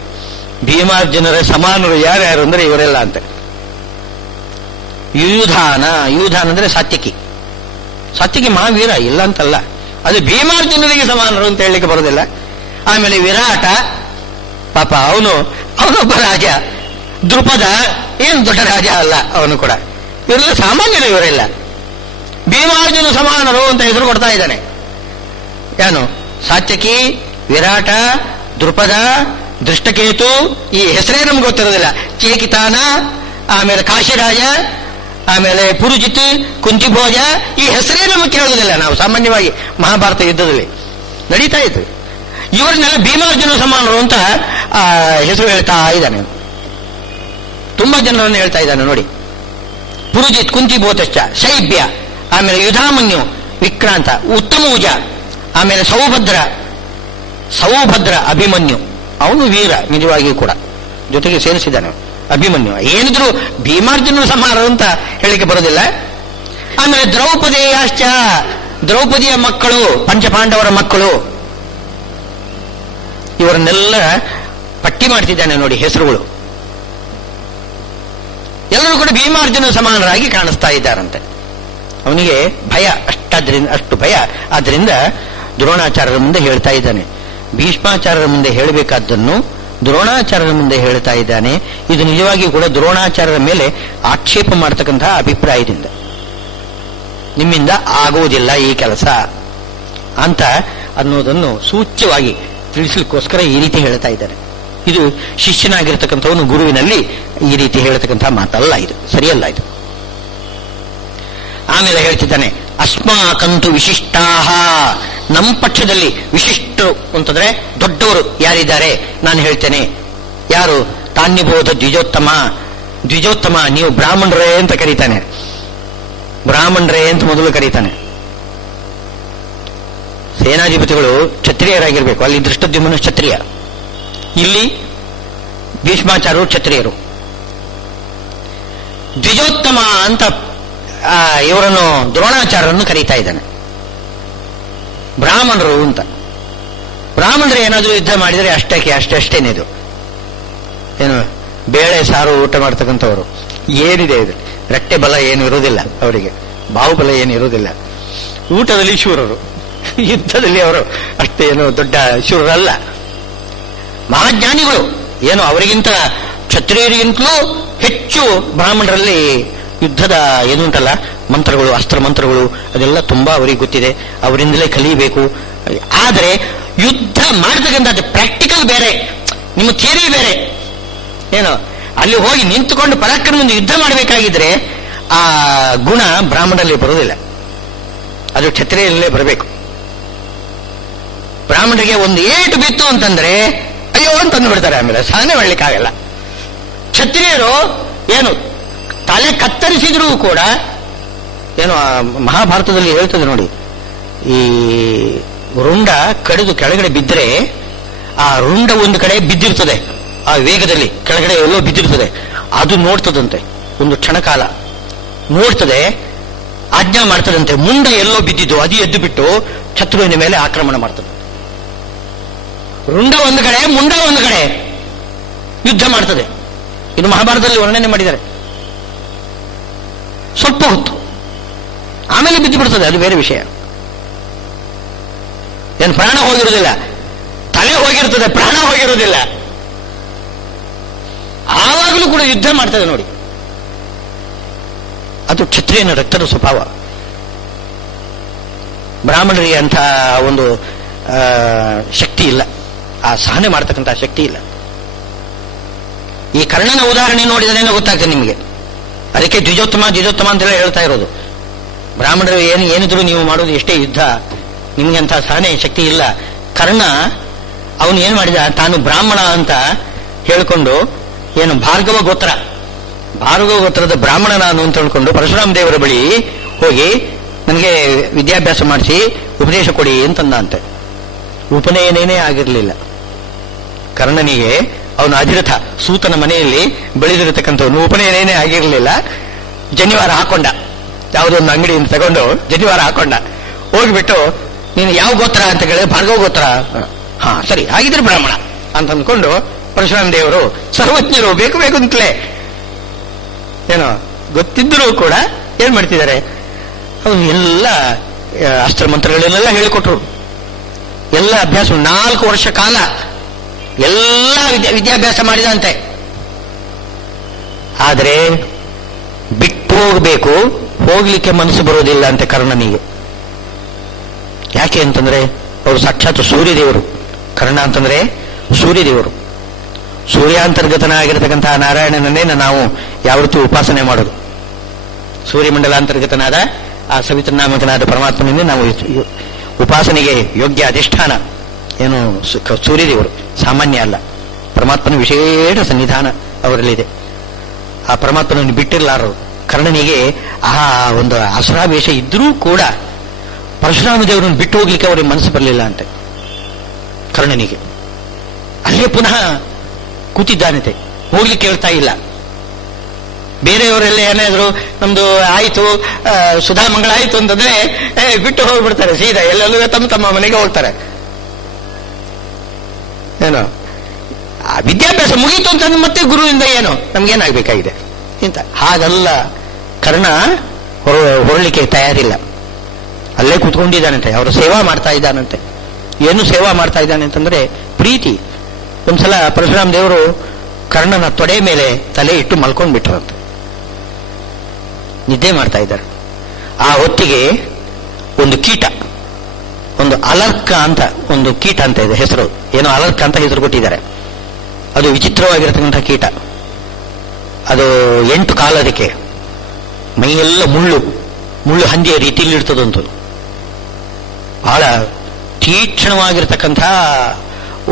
ಭೀಮಾರ್ಜುನರ ಸಮಾನರು ಯಾರ್ಯಾರು ಅಂದ್ರೆ ಇವರೆಲ್ಲ ಅಂತ. ಯುಯುಧಾನ, ಯುಯುಧಾನ ಅಂದ್ರೆ ಸಾತ್ಯಕಿ. ಸಾತ್ಯಕಿ ಮಹಾವೀರ ಇಲ್ಲ ಅಂತಲ್ಲ, ಅದು ಭೀಮಾರ್ಜುನರಿಗೆ ಸಮಾನರು ಅಂತ ಹೇಳಲಿಕ್ಕೆ ಬರೋದಿಲ್ಲ. ಆಮೇಲೆ ವಿರಾಟ ಪಾಪ ಅವನೊಬ್ಬ ರಾಜ. ದ್ರುಪದ ಏನು ದೊಡ್ಡ ರಾಜ ಅಲ್ಲ ಅವನು ಕೂಡ. ಇವರೆಲ್ಲ ಸಾಮಾನ್ಯರು, ಇವರೆಲ್ಲ ಭೀಮಾರ್ಜುನ ಸಮಾನರು ಅಂತ ಹೆಸರು ಕೊಡ್ತಾ ಇದ್ದಾನೆ. ಏನು ಸಾತ್ಯಕಿ, ವಿರಾಟ, ದ್ರುಪದ, ದೃಷ್ಟಕೇತು, ಈ ಹೆಸರೇ ನಮ್ಗೆ ಗೊತ್ತಿರೋದಿಲ್ಲ. ಚೇಕಿತಾನ, ಆಮೇಲೆ ಕಾಶಿರಾಜ, ಆಮೇಲೆ ಪುರುಜಿತ್, ಕುಂತಿಭೋಜ, ಈ ಹೆಸರೇ ನಮಗೆ ಕೇಳೋದಿಲ್ಲ. ನಾವು ಸಾಮಾನ್ಯವಾಗಿ ಮಹಾಭಾರತ ಯುದ್ಧದಲ್ಲಿ ನಡೀತಾ ಇತ್ತು. ಇವರನ್ನೆಲ್ಲ ಭೀಮಾರ್ಜುನ ಸಮಾನರು ಅಂತ ಹೆಸರು ಹೇಳ್ತಾ ಇದ್ದಾನೆ. ತುಂಬಾ ಜನರನ್ನು ಹೇಳ್ತಾ ಇದ್ದಾನೆ ನೋಡಿ. ಪುರುಜಿತ್, ಕುಂತಿಭೋಜಶ್ಚ, ಶೈಬ್ಯ, ಆಮೇಲೆ ಯುಧಾಮನ್ಯು, ವಿಕ್ರಾಂತ, ಉತ್ತಮೂಜ, ಆಮೇಲೆ ಸೌಭದ್ರ, ಅಭಿಮನ್ಯು, ಅವನು ವೀರ ನಿಜವಾಗಿಯೂ ಕೂಡ, ಜೊತೆಗೆ ಸೇರಿಸಿದ್ದಾನೆ ಅಭಿಮನ್ಯು. ಏನಿದ್ರು ಭೀಮಾರ್ಜುನ ಸಮಾನರು ಅಂತ ಹೇಳಿಕೆ ಬರೋದಿಲ್ಲ. ಆಮೇಲೆ ದ್ರೌಪದೇಯಾಶ್ಚ, ದ್ರೌಪದಿಯ ಮಕ್ಕಳು, ಪಂಚಪಾಂಡವರ ಮಕ್ಕಳು, ಇವರನ್ನೆಲ್ಲ ಪಟ್ಟಿ ಮಾಡ್ತಿದ್ದಾನೆ ನೋಡಿ ಹೆಸರುಗಳು. ಎಲ್ಲರೂ ಕೂಡ ಭೀಮಾರ್ಜುನ ಸಮಾನರಾಗಿ ಕಾಣಿಸ್ತಾ ಇದ್ದಾರಂತೆ. ಅವನಿಗೆ ಭಯ ಅಷ್ಟು ಭಯ. ಆದ್ರಿಂದ ದ್ರೋಣಾಚಾರ್ಯರ ಮುಂದೆ ಹೇಳ್ತಾ ಇದ್ದಾನೆ. ಭೀಷ್ಮಾಚಾರ್ಯರ ಮುಂದೆ ಹೇಳಬೇಕಾದ್ದನ್ನು ದ್ರೋಣಾಚಾರ್ಯರ ಮುಂದೆ ಹೇಳ್ತಾ ಇದ್ದಾನೆ. ಇದು ನಿಜವಾಗಿಯೂ ಕೂಡ ದ್ರೋಣಾಚಾರ್ಯರ ಮೇಲೆ ಆಕ್ಷೇಪ ಮಾಡತಕ್ಕಂತಹ ಅಭಿಪ್ರಾಯದಿಂದ, ನಿಮ್ಮಿಂದ ಆಗುವುದಿಲ್ಲ ಈ ಕೆಲಸ ಅಂತ ಅನ್ನೋದನ್ನು ಸೂಚ್ಯವಾಗಿ ತಿಳಿಸಲಿಕ್ಕೋಸ್ಕರ ಈ ರೀತಿ ಹೇಳ್ತಾ ಇದ್ದಾರೆ. ಇದು ಶಿಷ್ಯನಾಗಿರ್ತಕ್ಕಂಥವನು ಗುರುವಿನಲ್ಲಿ ಈ ರೀತಿ ಹೇಳ್ತಕ್ಕಂಥ ಮಾತಲ್ಲ, ಇದು ಸರಿಯಲ್ಲ ಇದು. ಆಮೇಲೆ ಹೇಳ್ತಿದ್ದಾನೆ, ಅಸ್ಮಾಕಂತು ವಿಶಿಷ್ಟಾಹ, ನಮ್ಮ ಪಕ್ಷದಲ್ಲಿ ವಿಶಿಷ್ಟರು ಅಂತಂದ್ರೆ ದೊಡ್ಡವರು ಯಾರಿದ್ದಾರೆ ನಾನು ಹೇಳ್ತೇನೆ. ಯಾರು? ತಾನ್ಯಬೋಧ ದ್ವಿಜೋತ್ತಮ. ದ್ವಿಜೋತ್ತಮ, ನೀವು ಬ್ರಾಹ್ಮಣರೇ ಅಂತ ಕರೀತಾನೆ. ಬ್ರಾಹ್ಮಣರೇ ಅಂತ ಮೊದಲು ಕರೀತಾನೆ. ಸೇನಾಧಿಪತಿಗಳು ಕ್ಷತ್ರಿಯರಾಗಿರ್ಬೇಕು. ಅಲ್ಲಿ ದೃಷ್ಟದ್ಯುಮ್ನ ಕ್ಷತ್ರಿಯ, ಇಲ್ಲಿ ಭೀಷ್ಮಾಚಾರ್ಯರು ಕ್ಷತ್ರಿಯರು. ದ್ವಿಜೋತ್ತಮ ಅಂತ ಇವರನ್ನು ದ್ರೋಣಾಚಾರ್ಯರನ್ನು ಕರೀತಾ ಇದ್ದಾನೆ. ಬ್ರಾಹ್ಮಣರು ಅಂತ. ಬ್ರಾಹ್ಮಣರು ಏನಾದರೂ ಯುದ್ಧ ಮಾಡಿದರೆ ಅಷ್ಟೇನೇದು, ಏನು ಬೇಳೆ ಸಾರು ಊಟ ಮಾಡ್ತಕ್ಕಂಥವ್ರು. ಏನಿದೆ ಇದು, ರಟ್ಟೆ ಬಲ ಏನು ಇರುವುದಿಲ್ಲ ಅವರಿಗೆ, ಬಾಹುಬಲ ಏನು ಇರುವುದಿಲ್ಲ. ಊಟದಲ್ಲಿ ಶೂರರು, ಯುದ್ಧದಲ್ಲಿ ಅವರು ಅಷ್ಟೇನು ದೊಡ್ಡ ಶೂರರಲ್ಲ. ಮಹಾಜ್ಞಾನಿಗಳು, ಏನು ಅವರಿಗಿಂತ ಕ್ಷತ್ರಿಯರಿಗಿಂತಲೂ ಹೆಚ್ಚು ಬ್ರಾಹ್ಮಣರಲ್ಲಿ ಯುದ್ಧದ ಏನುಂಟಲ್ಲ ಮಂತ್ರಗಳು, ಅಸ್ತ್ರ ಮಂತ್ರಗಳು, ಅದೆಲ್ಲ ತುಂಬಾ ಅವರಿಗೆ ಗೊತ್ತಿದೆ. ಅವರಿಂದಲೇ ಕಲಿಯಬೇಕು. ಆದರೆ ಯುದ್ಧ ಮಾಡ್ತಕ್ಕಂಥದ್ದು ಪ್ರಾಕ್ಟಿಕಲ್ ಬೇರೆ, ನಿಮ್ಮ ಥಿಯರಿ ಬೇರೆ. ಏನು ಅಲ್ಲಿ ಹೋಗಿ ನಿಂತುಕೊಂಡು ಪರಾಕ್ರಮದಿಂದ ಯುದ್ಧ ಮಾಡಬೇಕಾಗಿದ್ರೆ ಆ ಗುಣ ಬ್ರಾಹ್ಮಣರಲ್ಲಿ ಬರುವುದಿಲ್ಲ, ಅದು ಕ್ಷತ್ರಿಯರಲ್ಲೇ ಬರಬೇಕು. ಬ್ರಾಹ್ಮಣರಿಗೆ ಒಂದು ಏಟು ಬಿತ್ತು ಅಂತಂದ್ರೆ ಅಯ್ಯೋ ಅಂತಂದು ಬಿಡ್ತಾರೆ, ಆಮೇಲೆ ಸಹನೆ ಮಾಡಲಿಕ್ಕಾಗಲ್ಲ. ಕ್ಷತ್ರಿಯರು ಏನು ತಲೆ ಕತ್ತರಿಸಿದ್ರೂ ಕೂಡ, ಏನು ಮಹಾಭಾರತದಲ್ಲಿ ಹೇಳ್ತದೆ ನೋಡಿ, ಈ ರುಂಡ ಕಡಿದು ಕೆಳಗಡೆ ಬಿದ್ದರೆ ಆ ರುಂಡ ಒಂದು ಕಡೆ ಬಿದ್ದಿರ್ತದೆ, ಆ ವೇಗದಲ್ಲಿ ಕೆಳಗಡೆ ಎಲ್ಲೋ ಬಿದ್ದಿರ್ತದೆ, ಅದು ನೋಡ್ತದಂತೆ. ಒಂದು ಕ್ಷಣಕಾಲ ನೋಡ್ತದೆ, ಆಜ್ಞಾ ಮಾಡ್ತದಂತೆ, ಮುಂಡ ಎಲ್ಲೋ ಬಿದ್ದಿದ್ದು ಅದು ಎದ್ದು ಬಿಟ್ಟು ಶತ್ರುವಿನ ಮೇಲೆ ಆಕ್ರಮಣ ಮಾಡ್ತದೆ. ರುಂಡ ಒಂದು ಕಡೆ, ಮುಂಡ ಒಂದು ಕಡೆ ಯುದ್ಧ ಮಾಡ್ತದೆ. ಇದು ಮಹಾಭಾರತದಲ್ಲಿ ವರ್ಣನೆ ಮಾಡಿದ್ದಾರೆ. ಸ್ವಲ್ಪ ಹೊತ್ತು ಆಮೇಲೆ ಬಿದ್ದು ಬಿಡ್ತದೆ, ಅದು ಬೇರೆ ವಿಷಯ. ಏನು ಪ್ರಾಣ ಹೋಗಿರುವುದಿಲ್ಲ, ತಲೆ ಹೋಗಿರ್ತದೆ, ಪ್ರಾಣ ಹೋಗಿರುವುದಿಲ್ಲ. ಆವಾಗಲೂ ಕೂಡ ಯುದ್ಧ ಮಾಡ್ತದೆ ನೋಡಿ. ಅದು ಕ್ಷತ್ರಿಯನ ರಕ್ತದ ಸ್ವಭಾವ. ಬ್ರಾಹ್ಮಣರಿಗೆ ಅಂಥ ಒಂದು ಶಕ್ತಿ ಇಲ್ಲ, ಆ ಸಹನೆ ಮಾಡ್ತಕ್ಕಂಥ ಶಕ್ತಿ ಇಲ್ಲ. ಈ ಕರ್ಣನ ಉದಾಹರಣೆ ನೋಡಿದ್ರೆ ಗೊತ್ತಾಗ್ತದೆ ನಿಮಗೆ. ಅದಕ್ಕೆ ದ್ವಿಜೋತ್ತಮ ಅಂತೆಲ್ಲ ಹೇಳ್ತಾ ಇರೋದು. ಬ್ರಾಹ್ಮಣರು ಏನಿದ್ರು ನೀವು ಮಾಡೋದು ಎಷ್ಟೇ ಯುದ್ಧ, ನಿಮ್ಗೆ ಅಂತ ಸಹನೆ ಶಕ್ತಿ ಇಲ್ಲ. ಕರ್ಣ ಅವನು ಏನ್ ಮಾಡಿದ, ತಾನು ಬ್ರಾಹ್ಮಣ ಅಂತ ಹೇಳ್ಕೊಂಡು, ಏನು ಭಾರ್ಗವ ಗೋತ್ರದ ಬ್ರಾಹ್ಮಣ ನಾನು ಅಂತ ಹೇಳ್ಕೊಂಡು ಪರಶುರಾಮ ದೇವರ ಬಳಿ ಹೋಗಿ ನನಗೆ ವಿದ್ಯಾಭ್ಯಾಸ ಮಾಡಿಸಿ ಉಪದೇಶ ಕೊಡಿ ಅಂತಂದ ಅಂತೆ. ಉಪನಯನೇನೇ ಆಗಿರಲಿಲ್ಲ ಕರ್ಣನಿಗೆ. ಅವನು ಅಧಿರಥ ಸೂತನ ಮನೆಯಲ್ಲಿ ಬೆಳೆದಿರತಕ್ಕಂಥವನು, ಉಪನಯನೇನೇ ಆಗಿರಲಿಲ್ಲ. ಜನಿವಾರ ಹಾಕೊಂಡ, ಯಾವುದೋ ಒಂದು ಅಂಗಡಿಯಿಂದ ತಗೊಂಡು ಜನಿವಾರ ಹಾಕೊಂಡ. ಹೋಗ್ಬಿಟ್ಟು ನೀನು ಯಾವ ಗೋತ್ರ ಅಂತ ಕೇಳಿದ್ರೆ ಭಾರ್ಗವ ಗೋತ್ರ. ಹಾ ಸರಿ, ಹಾಗಿದ್ರೆ ಬ್ರಾಹ್ಮಣ ಅಂತ ಅಂದ್ಕೊಂಡು ಪರಶುರಾಮ ದೇವರು ಸರ್ವಜ್ಞರು ಬೇಕು ಅಂತಲೇ ಏನೋ ಗೊತ್ತಿದ್ದರೂ ಕೂಡ ಏನ್ ಮಾಡ್ತಿದ್ದಾರೆ, ಅವನು ಎಲ್ಲ ಅಸ್ತ್ರ ಮಂತ್ರಗಳನ್ನೆಲ್ಲ ಹೇಳಿಕೊಟ್ರು. ಎಲ್ಲ ಅಭ್ಯಾಸ 4 ವರ್ಷ ಕಾಲ ಎಲ್ಲ ವಿದ್ಯಾಭ್ಯಾಸ ಮಾಡಿದಂತೆ. ಆದರೆ ಬಿಟ್ಟು ಹೋಗಬೇಕು, ಹೋಗ್ಲಿಕ್ಕೆ ಮನಸ್ಸು ಬರೋದಿಲ್ಲ ಅಂತೆ ಕರ್ಣನಿಗೆ. ಯಾಕೆ ಅಂತಂದ್ರೆ ಅವರು ಸಾಕ್ಷಾತ್ ಸೂರ್ಯದೇವರು. ಕರ್ಣ ಅಂತಂದ್ರೆ ಸೂರ್ಯದೇವರು. ಸೂರ್ಯಾಂತರ್ಗತನಾಗಿರತಕ್ಕಂತಹ ನಾರಾಯಣನನ್ನೇ ನಾವು ಯಾವತ್ತೂ ಉಪಾಸನೆ ಮಾಡೋದು. ಸೂರ್ಯಮಂಡಲಾಂತರ್ಗತನಾದ ಆ ಸವಿತೃನಾಮಕನಾದ ಪರಮಾತ್ಮನನ್ನೇ ನಾವು ಉಪಾಸನೆಗೆ ಯೋಗ್ಯ ಅಧಿಷ್ಠಾನ ಏನು ಸೂರ್ಯದೇವರು. ಸಾಮಾನ್ಯ ಅಲ್ಲ, ಪರಮಾತ್ಮನ ವಿಶೇಷ ಸನ್ನಿಧಾನ ಅವರಲ್ಲಿದೆ. ಆ ಪರಮಾತ್ಮನನ್ನು ಬಿಟ್ಟಿರಲಾರರು. ಕರ್ಣನಿಗೆ ಆ ಒಂದು ಅಸುರಾವೇಶ ಇದ್ರೂ ಕೂಡ ಪರಶುರಾಮ ದೇವರನ್ನು ಬಿಟ್ಟು ಹೋಗ್ಲಿಕ್ಕೆ ಅವರಿಗೆ ಮನಸ್ಸು ಬರಲಿಲ್ಲ ಅಂತೆ ಕರ್ಣನಿಗೆ. ಅಲ್ಲೇ ಪುನಃ ಕೂತಿದ್ದಾನಂತೆ, ಹೋಗ್ಲಿಕ್ಕೆ ಹೇಳ್ತಾ ಇಲ್ಲ. ಬೇರೆಯವರೆಲ್ಲ ಏನಾದ್ರು ನಮ್ದು ಆಯ್ತು ಸುಧಾಮಂಗಳ ಆಯ್ತು ಅಂತಂದ್ರೆ ಬಿಟ್ಟು ಹೋಗ್ಬಿಡ್ತಾರೆ ಸೀದಾ, ಎಲ್ಲೆಲ್ಲೂ ತಮ್ಮ ಮನೆಗೆ ಹೋಗ್ತಾರೆ. ಏನೋ ಆ ವಿದ್ಯಾಭ್ಯಾಸ ಮುಗೀತು ಅಂತಂದ್ರೆ ಮತ್ತೆ ಗುರುವಿಂದ ಏನು ನಮ್ಗೇನಾಗಬೇಕಾಗಿದೆ ಇಂತ. ಹಾಗಲ್ಲ, ಕರ್ಣ ಹೊರಲಿಕ್ಕೆ ತಯಾರಿಲ್ಲ. ಅಲ್ಲೇ ಕೂತ್ಕೊಂಡಿದ್ದಾನಂತೆ, ಅವರ ಸೇವಾ ಮಾಡ್ತಾ ಇದ್ದಾನಂತೆ. ಏನು ಸೇವಾ ಮಾಡ್ತಾ ಇದ್ದಾನೆ ಅಂತಂದ್ರೆ ಪ್ರೀತಿ. ಒಂದ್ಸಲ ಪರಶುರಾಮ ದೇವರು ಕರ್ಣನ ತೊಡೆ ಮೇಲೆ ತಲೆ ಇಟ್ಟು ಮಲ್ಕೊಂಡ್ಬಿಟ್ರಂತೆ, ನಿದ್ದೆ ಮಾಡ್ತಾ ಇದ್ದಾರೆ. ಆ ಹೊತ್ತಿಗೆ ಒಂದು ಕೀಟ, ಒಂದು ಅಲರ್ಕ ಅಂತ ಒಂದು ಕೀಟ ಅಂತ ಇದೆ ಹೆಸರು, ಏನೋ ಅಲರ್ಕ ಅಂತ ಹೆಸರು ಕೊಟ್ಟಿದ್ದಾರೆ. ಅದು ವಿಚಿತ್ರವಾಗಿರತಕ್ಕಂಥ ಕೀಟ. ಅದು 8 ಕಾಲದಕ್ಕೆ ಮೈಯೆಲ್ಲ ಮುಳ್ಳು ಹಂದಿಯ ರೀತಿಯಲ್ಲಿ ಇರ್ತದಂತು. ಬಹಳ ತೀಕ್ಷ್ಣವಾಗಿರ್ತಕ್ಕಂಥ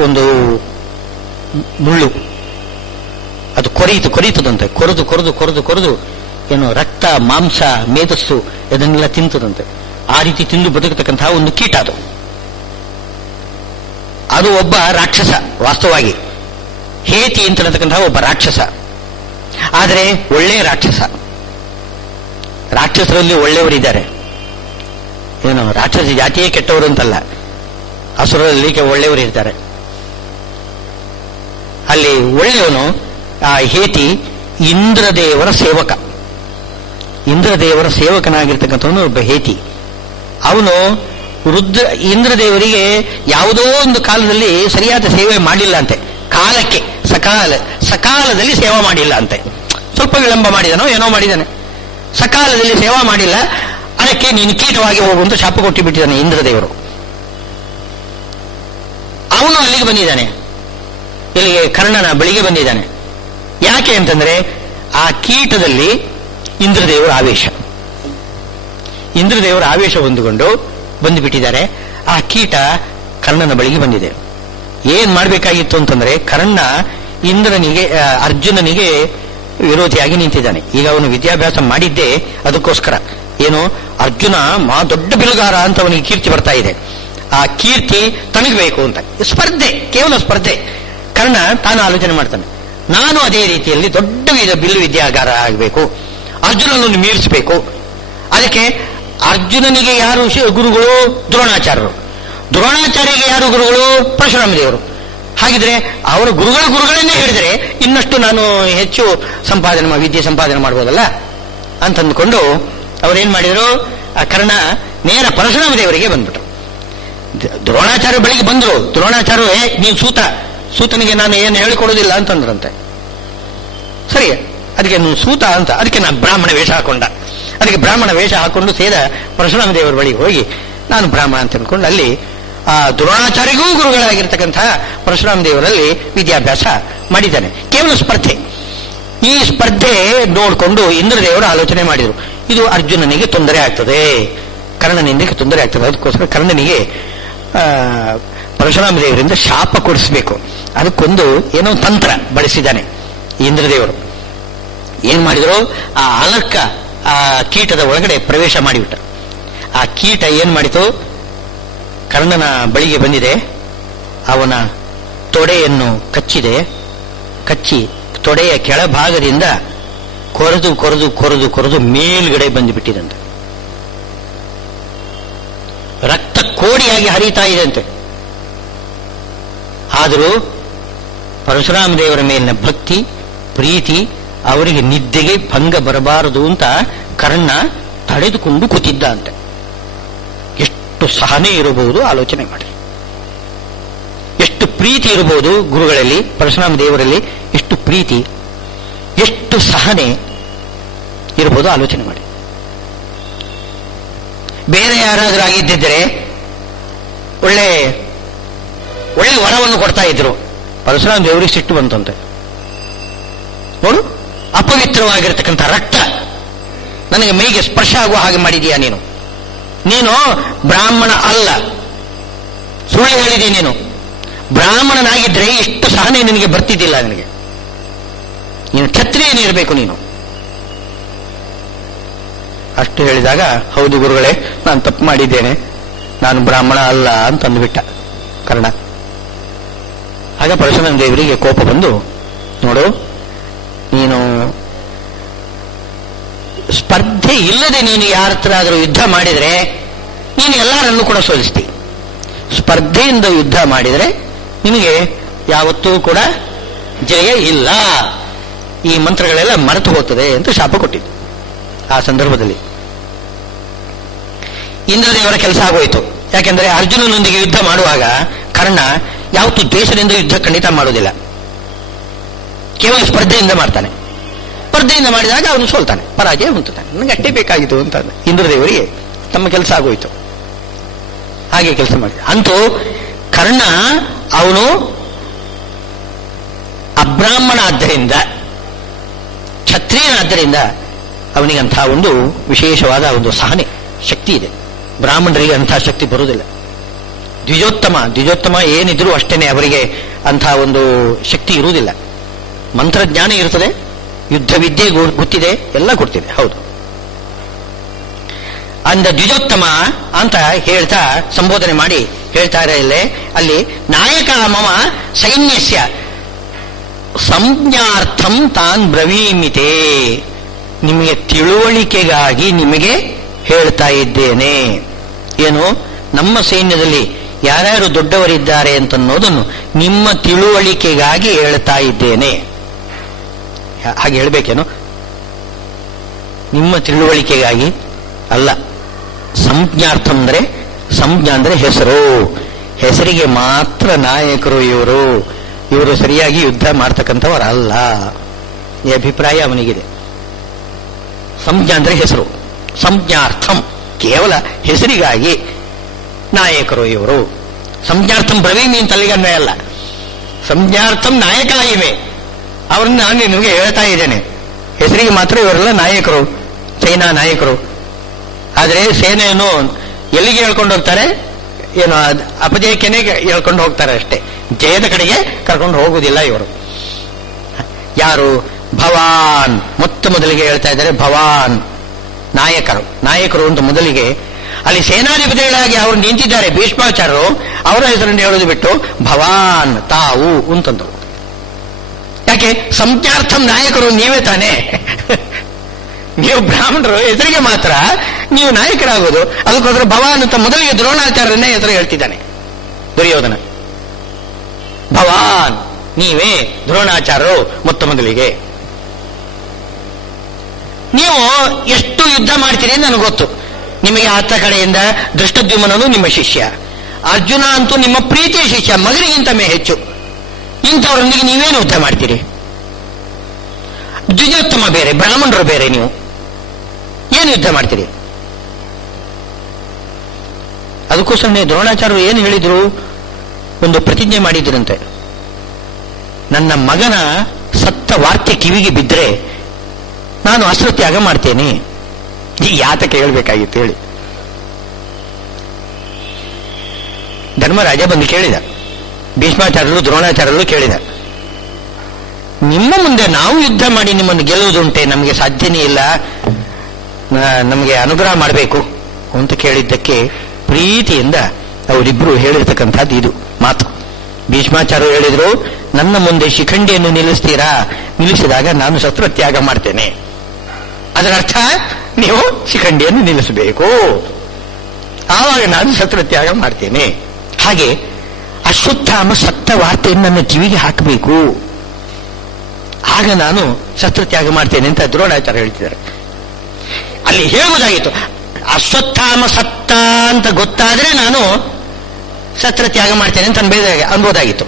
ಒಂದು ಮುಳ್ಳು. ಅದು ಕೊರೀತದಂತೆ, ಕೊರೆದು ಏನು ರಕ್ತ ಮಾಂಸ ಮೇಧಸ್ಸು ಇದನ್ನೆಲ್ಲ ತಿಂತದಂತೆ. ಆ ರೀತಿ ತಿಂದು ಬದುಕತಕ್ಕಂತಹ ಒಂದು ಕೀಟ ಅದು. ಅದು ಒಬ್ಬ ರಾಕ್ಷಸ, ವಾಸ್ತವವಾಗಿ ಹೇತಿ ಅಂತಕ್ಕಂತಹ ಒಬ್ಬ ರಾಕ್ಷಸ. ಆದರೆ ಒಳ್ಳೆಯ ರಾಕ್ಷಸ. ರಾಕ್ಷಸರಲ್ಲಿ ಒಳ್ಳೆಯವರಿದ್ದಾರೆ. ಏನು ರಾಕ್ಷಸ ಜಾತಿಯೇ ಕೆಟ್ಟವರು ಅಂತಲ್ಲ, ಅಸುರರಲ್ಲಿ ಒಳ್ಳೆಯವರು ಇರ್ತಾರೆ. ಅಲ್ಲಿ ಒಳ್ಳೆಯವನು ಆ ಹೇತಿ ಇಂದ್ರದೇವರ ಸೇವಕ. ಇಂದ್ರದೇವರ ಸೇವಕನಾಗಿರ್ತಕ್ಕಂಥವನು ಒಬ್ಬ ಹೇತಿ. ಅವನು ಇಂದ್ರದೇವರಿಗೆ ಯಾವುದೋ ಒಂದು ಕಾಲದಲ್ಲಿ ಸರಿಯಾದ ಸೇವೆ ಮಾಡಿಲ್ಲ ಅಂತೆ. ಕಾಲಕ್ಕೆ ಸಕಾಲದಲ್ಲಿ ಸೇವಾ ಮಾಡಿಲ್ಲ ಅಂತೆ. ಸ್ವಲ್ಪ ವಿಳಂಬ ಮಾಡಿದನೋ ಏನೋ ಮಾಡಿದ್ದಾನೆ, ಸಕಾಲದಲ್ಲಿ ಸೇವಾ ಮಾಡಿಲ್ಲ. ಅದಕ್ಕೆ ನೀನು ಕೀಟವಾಗಿ ಹೋಗುವಂತ ಶಾಪ ಕೊಟ್ಟು ಬಿಟ್ಟಿದ್ದಾನೆ ಇಂದ್ರದೇವರು. ಅವನು ಅಲ್ಲಿಗೆ ಬಂದಿದ್ದಾನೆ, ಇಲ್ಲಿಗೆ ಕರ್ಣನ ಬಳಿಗೆ ಬಂದಿದ್ದಾನೆ. ಯಾಕೆ ಅಂತಂದ್ರೆ ಆ ಕೀಟದಲ್ಲಿ ಇಂದ್ರದೇವರ ಆವೇಶ ಹೊಂದಿಕೊಂಡು ಬಂದುಬಿಟ್ಟಿದ್ದಾರೆ. ಆ ಕೀಟ ಕರ್ಣನ ಬಳಿಗೆ ಬಂದಿದೆ. ಏನ್ ಮಾಡಬೇಕಾಗಿತ್ತು ಅಂತಂದ್ರೆ, ಕರ್ಣ ಅರ್ಜುನನಿಗೆ ವಿರೋಧಿಯಾಗಿ ನಿಂತಿದ್ದಾನೆ. ಈಗ ಅವನು ವಿದ್ಯಾಭ್ಯಾಸ ಮಾಡಿದ್ದೇ ಅದಕ್ಕೋಸ್ಕರ. ಏನು, ಅರ್ಜುನ ದೊಡ್ಡ ಬಿಲುಗಾರ ಅಂತ ಅವನಿಗೆ ಕೀರ್ತಿ ಬರ್ತಾ ಇದೆ. ಆ ಕೀರ್ತಿ ತನಗಬೇಕು ಅಂತ ಸ್ಪರ್ಧೆ, ಕೇವಲ ಸ್ಪರ್ಧೆ. ಕರ್ಣ ತಾನು ಆಲೋಚನೆ ಮಾಡ್ತಾನೆ, ನಾನು ಅದೇ ರೀತಿಯಲ್ಲಿ ದೊಡ್ಡ ಬಿಲ್ಲು ವಿದ್ಯಾಗಾರ ಆಗಬೇಕು, ಅರ್ಜುನನನ್ನು ಮೀರಿಸಬೇಕು. ಅದಕ್ಕೆ ಅರ್ಜುನನಿಗೆ ಯಾರು ಗುರುಗಳು? ದ್ರೋಣಾಚಾರ್ಯರಿಗೆ ಯಾರು ಗುರುಗಳು? ಪರಶುರಾಮ ದೇವರು. ಹಾಗಿದ್ರೆ ಅವರ ಗುರುಗಳನ್ನೇ ಹೇಳಿದರೆ ಇನ್ನಷ್ಟು ನಾನು ಹೆಚ್ಚು ವಿದ್ಯೆ ಸಂಪಾದನೆ ಮಾಡ್ಬೋದಲ್ಲ ಅಂತಂದುಕೊಂಡು ಅವರೇನ್ ಮಾಡಿದ್ರು, ಆ ಕರ್ಣ ನೇರ ಪರಶುರಾಮ ದೇವರಿಗೆ ಬಂದ್ಬಿಟ್ರು. ದ್ರೋಣಾಚಾರ್ಯ ಬಳಿಗೆ ಬಂದ್ರು. ದ್ರೋಣಾಚಾರ್ಯ ನೀನು ಸೂತನಿಗೆ ನಾನು ಏನು ಹೇಳಿಕೊಡೋದಿಲ್ಲ ಅಂತಂದ್ರಂತೆ. ಸರಿ, ಅದಕ್ಕೆ ನೀನು ಸೂತ ಅಂತ, ಅದಕ್ಕೆ ನಾನು ಬ್ರಾಹ್ಮಣ ವೇಷ ಹಾಕೊಂಡು ಸೇದ ಪರಶುರಾಮ ದೇವರ ಬಳಿಗೆ ಹೋಗಿ ನಾನು ಬ್ರಾಹ್ಮಣ ಅಂತ ಅನ್ಕೊಂಡು ಅಲ್ಲಿ ಆ ದ್ರೋಣಾಚಾರ್ಯಗೂ ಗುರುಗಳಾಗಿರ್ತಕ್ಕಂಥ ಪರಶುರಾಮ ದೇವರಲ್ಲಿ ವಿದ್ಯಾಭ್ಯಾಸ ಮಾಡಿದ್ದಾನೆ. ಕೇವಲ ಸ್ಪರ್ಧೆ. ಈ ಸ್ಪರ್ಧೆ ನೋಡಿಕೊಂಡು ಇಂದ್ರದೇವರು ಆಲೋಚನೆ ಮಾಡಿದರು, ಇದು ಅರ್ಜುನನಿಗೆ ತೊಂದರೆ ಆಗ್ತದೆ, ಕರ್ಣನಿಂದ ತೊಂದರೆ ಆಗ್ತದೆ. ಅದಕ್ಕೋಸ್ಕರ ಕರ್ಣನಿಗೆ ಪರಶುರಾಮ ದೇವರಿಂದ ಶಾಪ ಕೊಡಿಸ್ಬೇಕು. ಅದಕ್ಕೊಂದು ಏನೋ ತಂತ್ರ ಬಳಸಿದ್ದಾನೆ ಇಂದ್ರದೇವರು. ಏನ್ ಮಾಡಿದ್ರು, ಆ ಅಲರ್ಕ ಆ ಕೀಟದ ಒಳಗಡೆ ಪ್ರವೇಶ ಮಾಡಿಬಿಟ್ಟರು. ಆ ಕೀಟ ಏನ್ ಮಾಡಿತು, ಕರ್ಣನ ಬಳಿಗೆ ಬಂದಿದೆ, ಅವನ ತೊಡೆಯನ್ನು ಕಚ್ಚಿದೆ. ಕಚ್ಚಿ ತೊಡೆಯ ಕೆಳಭಾಗದಿಂದ ಕೊರೆದು ಕೊರೆದು ಕೊರೆದು ಕೊರೆದು ಮೇಲ್ಗಡೆ ಬಂದುಬಿಟ್ಟಿದಂತೆ. ರಕ್ತ ಕೋಡಿಯಾಗಿ ಹರಿತಾ ಇದೆ ಅಂತೆ. ಆದರೂ ಪರಶುರಾಮ ದೇವರ ಮೇಲಿನ ಭಕ್ತಿ ಪ್ರೀತಿ, ಅವರಿಗೆ ನಿದ್ದೆಗೆ ಭಂಗ ಬರಬಾರದು ಅಂತ ಕರ್ಣ ತಡೆದುಕೊಂಡು ಕೂತಿದ್ದ ಅಂತೆ. ಎಷ್ಟು ಸಹನೆ ಇರಬಹುದು ಆಲೋಚನೆ ಮಾಡಿ. ಎಷ್ಟು ಪ್ರೀತಿ ಇರಬಹುದು ಗುರುಗಳಲ್ಲಿ, ಪರಶುರಾಮ ದೇವರಲ್ಲಿ ಎಷ್ಟು ಪ್ರೀತಿ, ಎಷ್ಟು ಸಹನೆ ಇರಬಹುದು ಆಲೋಚನೆ ಮಾಡಿ. ಬೇರೆ ಯಾರಾದರೂ ಆಗಿದ್ದಿದ್ದರೆ ಒಳ್ಳೆ ಒಳ್ಳೆ ವರವನ್ನು ಕೊಡ್ತಾ ಇದ್ರು. ಪರಶುರಾಮ ದೇವರಿಗೆ ಸಿಟ್ಟು ಬಂತಂತೆ. ನೋಡು, ಅಪವಿತ್ರವಾಗಿರ್ತಕ್ಕಂಥ ರಕ್ತ ನನಗೆ ಮೈಗೆ ಸ್ಪರ್ಶ ಆಗುವ ಹಾಗೆ ಮಾಡಿದೀಯಾ ನೀನು. ನೀನು ಬ್ರಾಹ್ಮಣ ಅಲ್ಲ, ಸುಳ್ಳು ಹೇಳಿದೆ ನೀನು. ಬ್ರಾಹ್ಮಣನಾಗಿದ್ರೆ ಇಷ್ಟು ಸಹನೆ ನಿನಗೆ ಬರ್ತಿದ್ದಿಲ್ಲ. ನಿನಗೆ ನೀನು ಕ್ಷತ್ರಿಯನಿರಬೇಕು ನೀನು. ಅಷ್ಟು ಹೇಳಿದಾಗ, ಹೌದು ಗುರುಗಳೇ, ನಾನು ತಪ್ಪು ಮಾಡಿದ್ದೇನೆ, ನಾನು ಬ್ರಾಹ್ಮಣ ಅಲ್ಲ ಅಂತ ಅಂದುಬಿಟ್ಟ ಕರ್ಣ. ಆಗ ಪರಶುರಾಮ ದೇವರಿಗೆ ಕೋಪ ಬಂದು, ನೋಡು, ನೀನು ಸ್ಪರ್ಧೆ ಇಲ್ಲದೆ ನೀನು ಯಾರ ಹತ್ರ ಆದರೂ ಯುದ್ಧ ಮಾಡಿದರೆ ನೀನು ಎಲ್ಲರನ್ನೂ ಕೂಡ ಸೋಲಿಸ್ತಿ. ಸ್ಪರ್ಧೆಯಿಂದ ಯುದ್ಧ ಮಾಡಿದರೆ ನಿನಗೆ ಯಾವತ್ತೂ ಕೂಡ ಜಯ ಇಲ್ಲ. ಈ ಮಂತ್ರಗಳೆಲ್ಲ ಮರೆತು ಹೋಗ್ತದೆ ಅಂತ ಶಾಪ ಕೊಟ್ಟಿದ್ದು. ಆ ಸಂದರ್ಭದಲ್ಲಿ ಇಂದ್ರದೇವರ ಕೆಲಸ ಆಗೋಯ್ತು. ಯಾಕೆಂದ್ರೆ ಅರ್ಜುನನೊಂದಿಗೆ ಯುದ್ಧ ಮಾಡುವಾಗ ಕರ್ಣ ಯಾವತ್ತೂ ದ್ವೇಷದಿಂದ ಯುದ್ಧ ಖಂಡಿತ ಮಾಡುವುದಿಲ್ಲ, ಕೇವಲ ಸ್ಪರ್ಧೆಯಿಂದ ಮಾಡ್ತಾನೆ. ಸ್ಪರ್ಧೆಯಿಂದ ಮಾಡಿದಾಗ ಅವನು ಸೋಲ್ತಾನೆ, ಪರಾಜಯ ಹೊಂದುತ್ತಾನೆ. ನನಗೆ ಅಷ್ಟೇ ಬೇಕಾಗಿತ್ತು ಅಂತ ಇಂದ್ರದೇವರಿಗೆ ತಮ್ಮ ಕೆಲಸ ಆಗೋಯ್ತು. ಹಾಗೆ ಕೆಲಸ ಮಾಡಿದ. ಅಂತೂ ಕರ್ಣ ಅವನು ಅಬ್ರಾಹ್ಮಣ ಆದ್ದರಿಂದ, ಕ್ಷತ್ರಿಯನಾದ್ದರಿಂದ ಅವನಿಗಂತಹ ಒಂದು ವಿಶೇಷವಾದ ಒಂದು ಸಹನೆ ಶಕ್ತಿ ಇದೆ. ಬ್ರಾಹ್ಮಣರಿಗೆ ಅಂತಹ ಶಕ್ತಿ ಬರುವುದಿಲ್ಲ. ದ್ವಿಜೋತ್ತಮ ಏನಿದ್ರು ಅಷ್ಟೇನೆ, ಅವರಿಗೆ ಅಂತಹ ಒಂದು ಶಕ್ತಿ ಇರುವುದಿಲ್ಲ. ಮಂತ್ರಜ್ಞಾನ ಇರ್ತದೆ, ಯುದ್ಧ ವಿದ್ಯೆ ಗೊತ್ತಿದೆ, ಎಲ್ಲ ಗೊತ್ತಿದೆ, ಹೌದು. ಅಂದ ದ್ವಿಜೋತ್ತಮ ಅಂತ ಹೇಳ್ತಾ ಸಂಬೋಧನೆ ಮಾಡಿ ಹೇಳ್ತಾರೆ. ಅಲ್ಲಿ ನಾಯಕ ಮಮ ಸೈನ್ಯಸ್ಯ ಸಂಜ್ಞಾರ್ಥಂ ತಾನ್ ಬ್ರವೀಮಿತೆ, ನಿಮಗೆ ತಿಳುವಳಿಕೆಗಾಗಿ ನಿಮಗೆ ಹೇಳ್ತಾ ಇದ್ದೇನೆ. ಏನು, ನಮ್ಮ ಸೈನ್ಯದಲ್ಲಿ ಯಾರ್ಯಾರು ದೊಡ್ಡವರಿದ್ದಾರೆ ಅಂತನ್ನೋದನ್ನು ನಿಮ್ಮ ತಿಳುವಳಿಕೆಗಾಗಿ ಹೇಳ್ತಾ ಇದ್ದೇನೆ. ಹಾಗೆ ಹೇಳ್ಬೇಕೇನು? ನಿಮ್ಮ ತಿಳುವಳಿಕೆಗಾಗಿ ಅಲ್ಲ. ಸಂಜ್ಞಾರ್ಥಂ ಅಂದ್ರೆ, ಸಂಜ್ಞಾ ಅಂದ್ರೆ ಹೆಸರು. ಹೆಸರಿಗೆ ಮಾತ್ರ ನಾಯಕರು ಇವರು ಸರಿಯಾಗಿ ಯುದ್ಧ ಮಾಡ್ತಕ್ಕಂಥವರಲ್ಲ. ಈ ಅಭಿಪ್ರಾಯ ಅವನಿಗಿದೆ. ಸಂಜ್ಞಾ ಅಂದ್ರೆ ಹೆಸರು. ಸಂಜ್ಞಾರ್ಥಂ ಕೇವಲ ಹೆಸರಿಗಾಗಿ ನಾಯಕರು ಇವರು. ಸಂಜ್ಞಾರ್ಥಂ ಬ್ರವೀಮಿ ಅಂತ ಅಲ್ಲಿಗೆ ಅನ್ವಯ ಅಲ್ಲ. ಸಂಜ್ಞಾರ್ಥಂ ನಾಯಕ ಇವೆ, ಅವ್ರನ್ನ ನಾನು ನಿಮಗೆ ಹೇಳ್ತಾ ಇದ್ದೇನೆ. ಹೆಸರಿಗೆ ಮಾತ್ರ ಇವರೆಲ್ಲ ನಾಯಕರು, ಚೈನಾ ನಾಯಕರು. ಆದರೆ ಸೇನೆಯನ್ನು ಎಲ್ಲಿಗೆ ಹೇಳ್ಕೊಂಡು ಹೋಗ್ತಾರೆ? ಏನು ಅಪಜಯಕ್ಕೇನೆ ಹೇಳ್ಕೊಂಡು ಹೋಗ್ತಾರೆ ಅಷ್ಟೇ, ಜಯದ ಕಡೆಗೆ ಕರ್ಕೊಂಡು ಹೋಗುವುದಿಲ್ಲ ಇವರು. ಯಾರು? ಭವಾನ್. ಮೊದಲಿಗೆ ಹೇಳ್ತಾ ಇದ್ದಾರೆ ಭವಾನ್, ನಾಯಕರು ಅಂತ ಮೊದಲಿಗೆ. ಅಲ್ಲಿ ಸೇನಾಧಿಪತಿಗಳಾಗಿ ಅವರು ನಿಂತಿದ್ದಾರೆ ಭೀಷ್ಮಾಚಾರ್ಯರು, ಅವರ ಹೆಸರನ್ನು ಹೇಳೋದು ಬಿಟ್ಟು ಭವಾನ್ ತಾವು ಅಂತಂದರು. ಯಾಕೆ? ಸಂಜ್ಞಾರ್ಥಂ ನಾಯಕರು ನೀವೇ ತಾನೇ. ನೀವು ಬ್ರಾಹ್ಮಣರು, ಹೆಸರಿಗೆ ಮಾತ್ರ ನೀವು ನಾಯಕರಾಗೋದು. ಅದಕ್ಕೋಸ್ಕರ ಭವಾನ್ ಅಂತ ಮೊದಲಿಗೆ ದ್ರೋಣಾಚಾರ್ಯರನ್ನೇ ಹೆಸರು ಹೇಳ್ತಿದ್ದಾನೆ ದುರ್ಯೋಧನ. ಭವಾನ್ ನೀವೇ ದ್ರೋಣಾಚಾರ್ಯರು ಮೊದಲಿಗೆ. ನೀವು ಎಷ್ಟು ಯುದ್ಧ ಮಾಡ್ತೀರಿ ನನಗೆ ಗೊತ್ತು. ನಿಮಗೆ ಆತ ಕಡೆಯಿಂದ ದೃಷ್ಟದ್ಯುಮ್ನನು ನಿಮ್ಮ ಶಿಷ್ಯ, ಅರ್ಜುನ ಅಂತೂ ನಿಮ್ಮ ಪ್ರೀತಿಯ ಶಿಷ್ಯ, ಮಗನಿಗಿಂತ ಹೆಚ್ಚು. ಇಂಥವರೊಂದಿಗೆ ನೀವೇನು ಯುದ್ಧ ಮಾಡ್ತೀರಿ? ದ್ವಿಜೋತ್ತಮ ಬೇರೆ, ಬ್ರಾಹ್ಮಣರು ಬೇರೆ, ನೀವು ಏನು ಯುದ್ಧ ಮಾಡ್ತೀರಿ? ಅದಕ್ಕೋಸ್ಕರ ದ್ರೋಣಾಚಾರ್ಯರು ಏನು ಹೇಳಿದ್ರು, ಒಂದು ಪ್ರತಿಜ್ಞೆ ಮಾಡಿದ್ರಂತೆ, ನನ್ನ ಮಗನ ಸತ್ತ ವಾರ್ತೆ ಕಿವಿಗೆ ಬಿದ್ದರೆ ನಾನು ಅಸ್ತ್ರತ್ಯಾಗ ಮಾಡ್ತೇನೆ. ಈ ಯಾತಕ್ಕೆ ಹೇಳ್ಬೇಕಾಗಿತ್ತು ಹೇಳಿ. ಧರ್ಮರಾಜ ಬಂದು ಕೇಳಿದ, ಭೀಷ್ಮಾಚಾರ್ಯರು ದ್ರೋಣಾಚಾರ್ಯರು ಕೇಳಿದ, ನಿಮ್ಮ ಮುಂದೆ ನಾವು ಯುದ್ಧ ಮಾಡಿ ನಿಮ್ಮನ್ನು ಗೆಲ್ಲುವುದುಂಟೆ, ನಮಗೆ ಸಾಧ್ಯನೇ ಇಲ್ಲ, ನಮಗೆ ಅನುಗ್ರಹ ಮಾಡಬೇಕು ಅಂತ ಕೇಳಿದ್ದಕ್ಕೆ ಪ್ರೀತಿಯಿಂದ ಅವರಿಬ್ಬರು ಹೇಳಿರ್ತಕ್ಕಂಥದ್ದು ಇದು ಮಾತು. ಭೀಷ್ಮಾಚಾರ್ಯರು ಹೇಳಿದ್ರು, ನನ್ನ ಮುಂದೆ ಶಿಖಂಡಿಯನ್ನು ನಿಲ್ಲಿಸ್ತೀರಾ, ನಿಲ್ಲಿಸಿದಾಗ ನಾನು ಶಸ್ತ್ರತ್ಯಾಗ ಮಾಡ್ತೇನೆ. ಅದರ ಅರ್ಥ ನೀವು ಶಿಖಂಡಿಯನ್ನು ನಿಲ್ಲಿಸಬೇಕು, ಆವಾಗ ನಾನು ಶಸ್ತ್ರತ್ಯಾಗ ಮಾಡ್ತೇನೆ. ಹಾಗೆ ಅಶ್ವತ್ಥಾಮ ಸತ್ತ ವಾರ್ತೆಯನ್ನು ನನ್ನ ಕಿವಿಗೆ ಹಾಕಬೇಕು, ಆಗ ನಾನು ಶಸ್ತ್ರತ್ಯಾಗ ಮಾಡ್ತೇನೆ ಅಂತ ದ್ರೋಣಾಚಾರ್ಯ ಹೇಳ್ತಿದ್ದಾರೆ. ಅಲ್ಲಿ ಹೇಳುವುದಾಗಿತ್ತು, ಅಶ್ವತ್ಥಾಮ ಸತ್ತ ಅಂತ ಗೊತ್ತಾದ್ರೆ ನಾನು ಶಸ್ತ್ರತ್ಯಾಗ ಮಾಡ್ತೇನೆ ಅಂತ ಅನ್ಬೋದಾಗಿತ್ತು.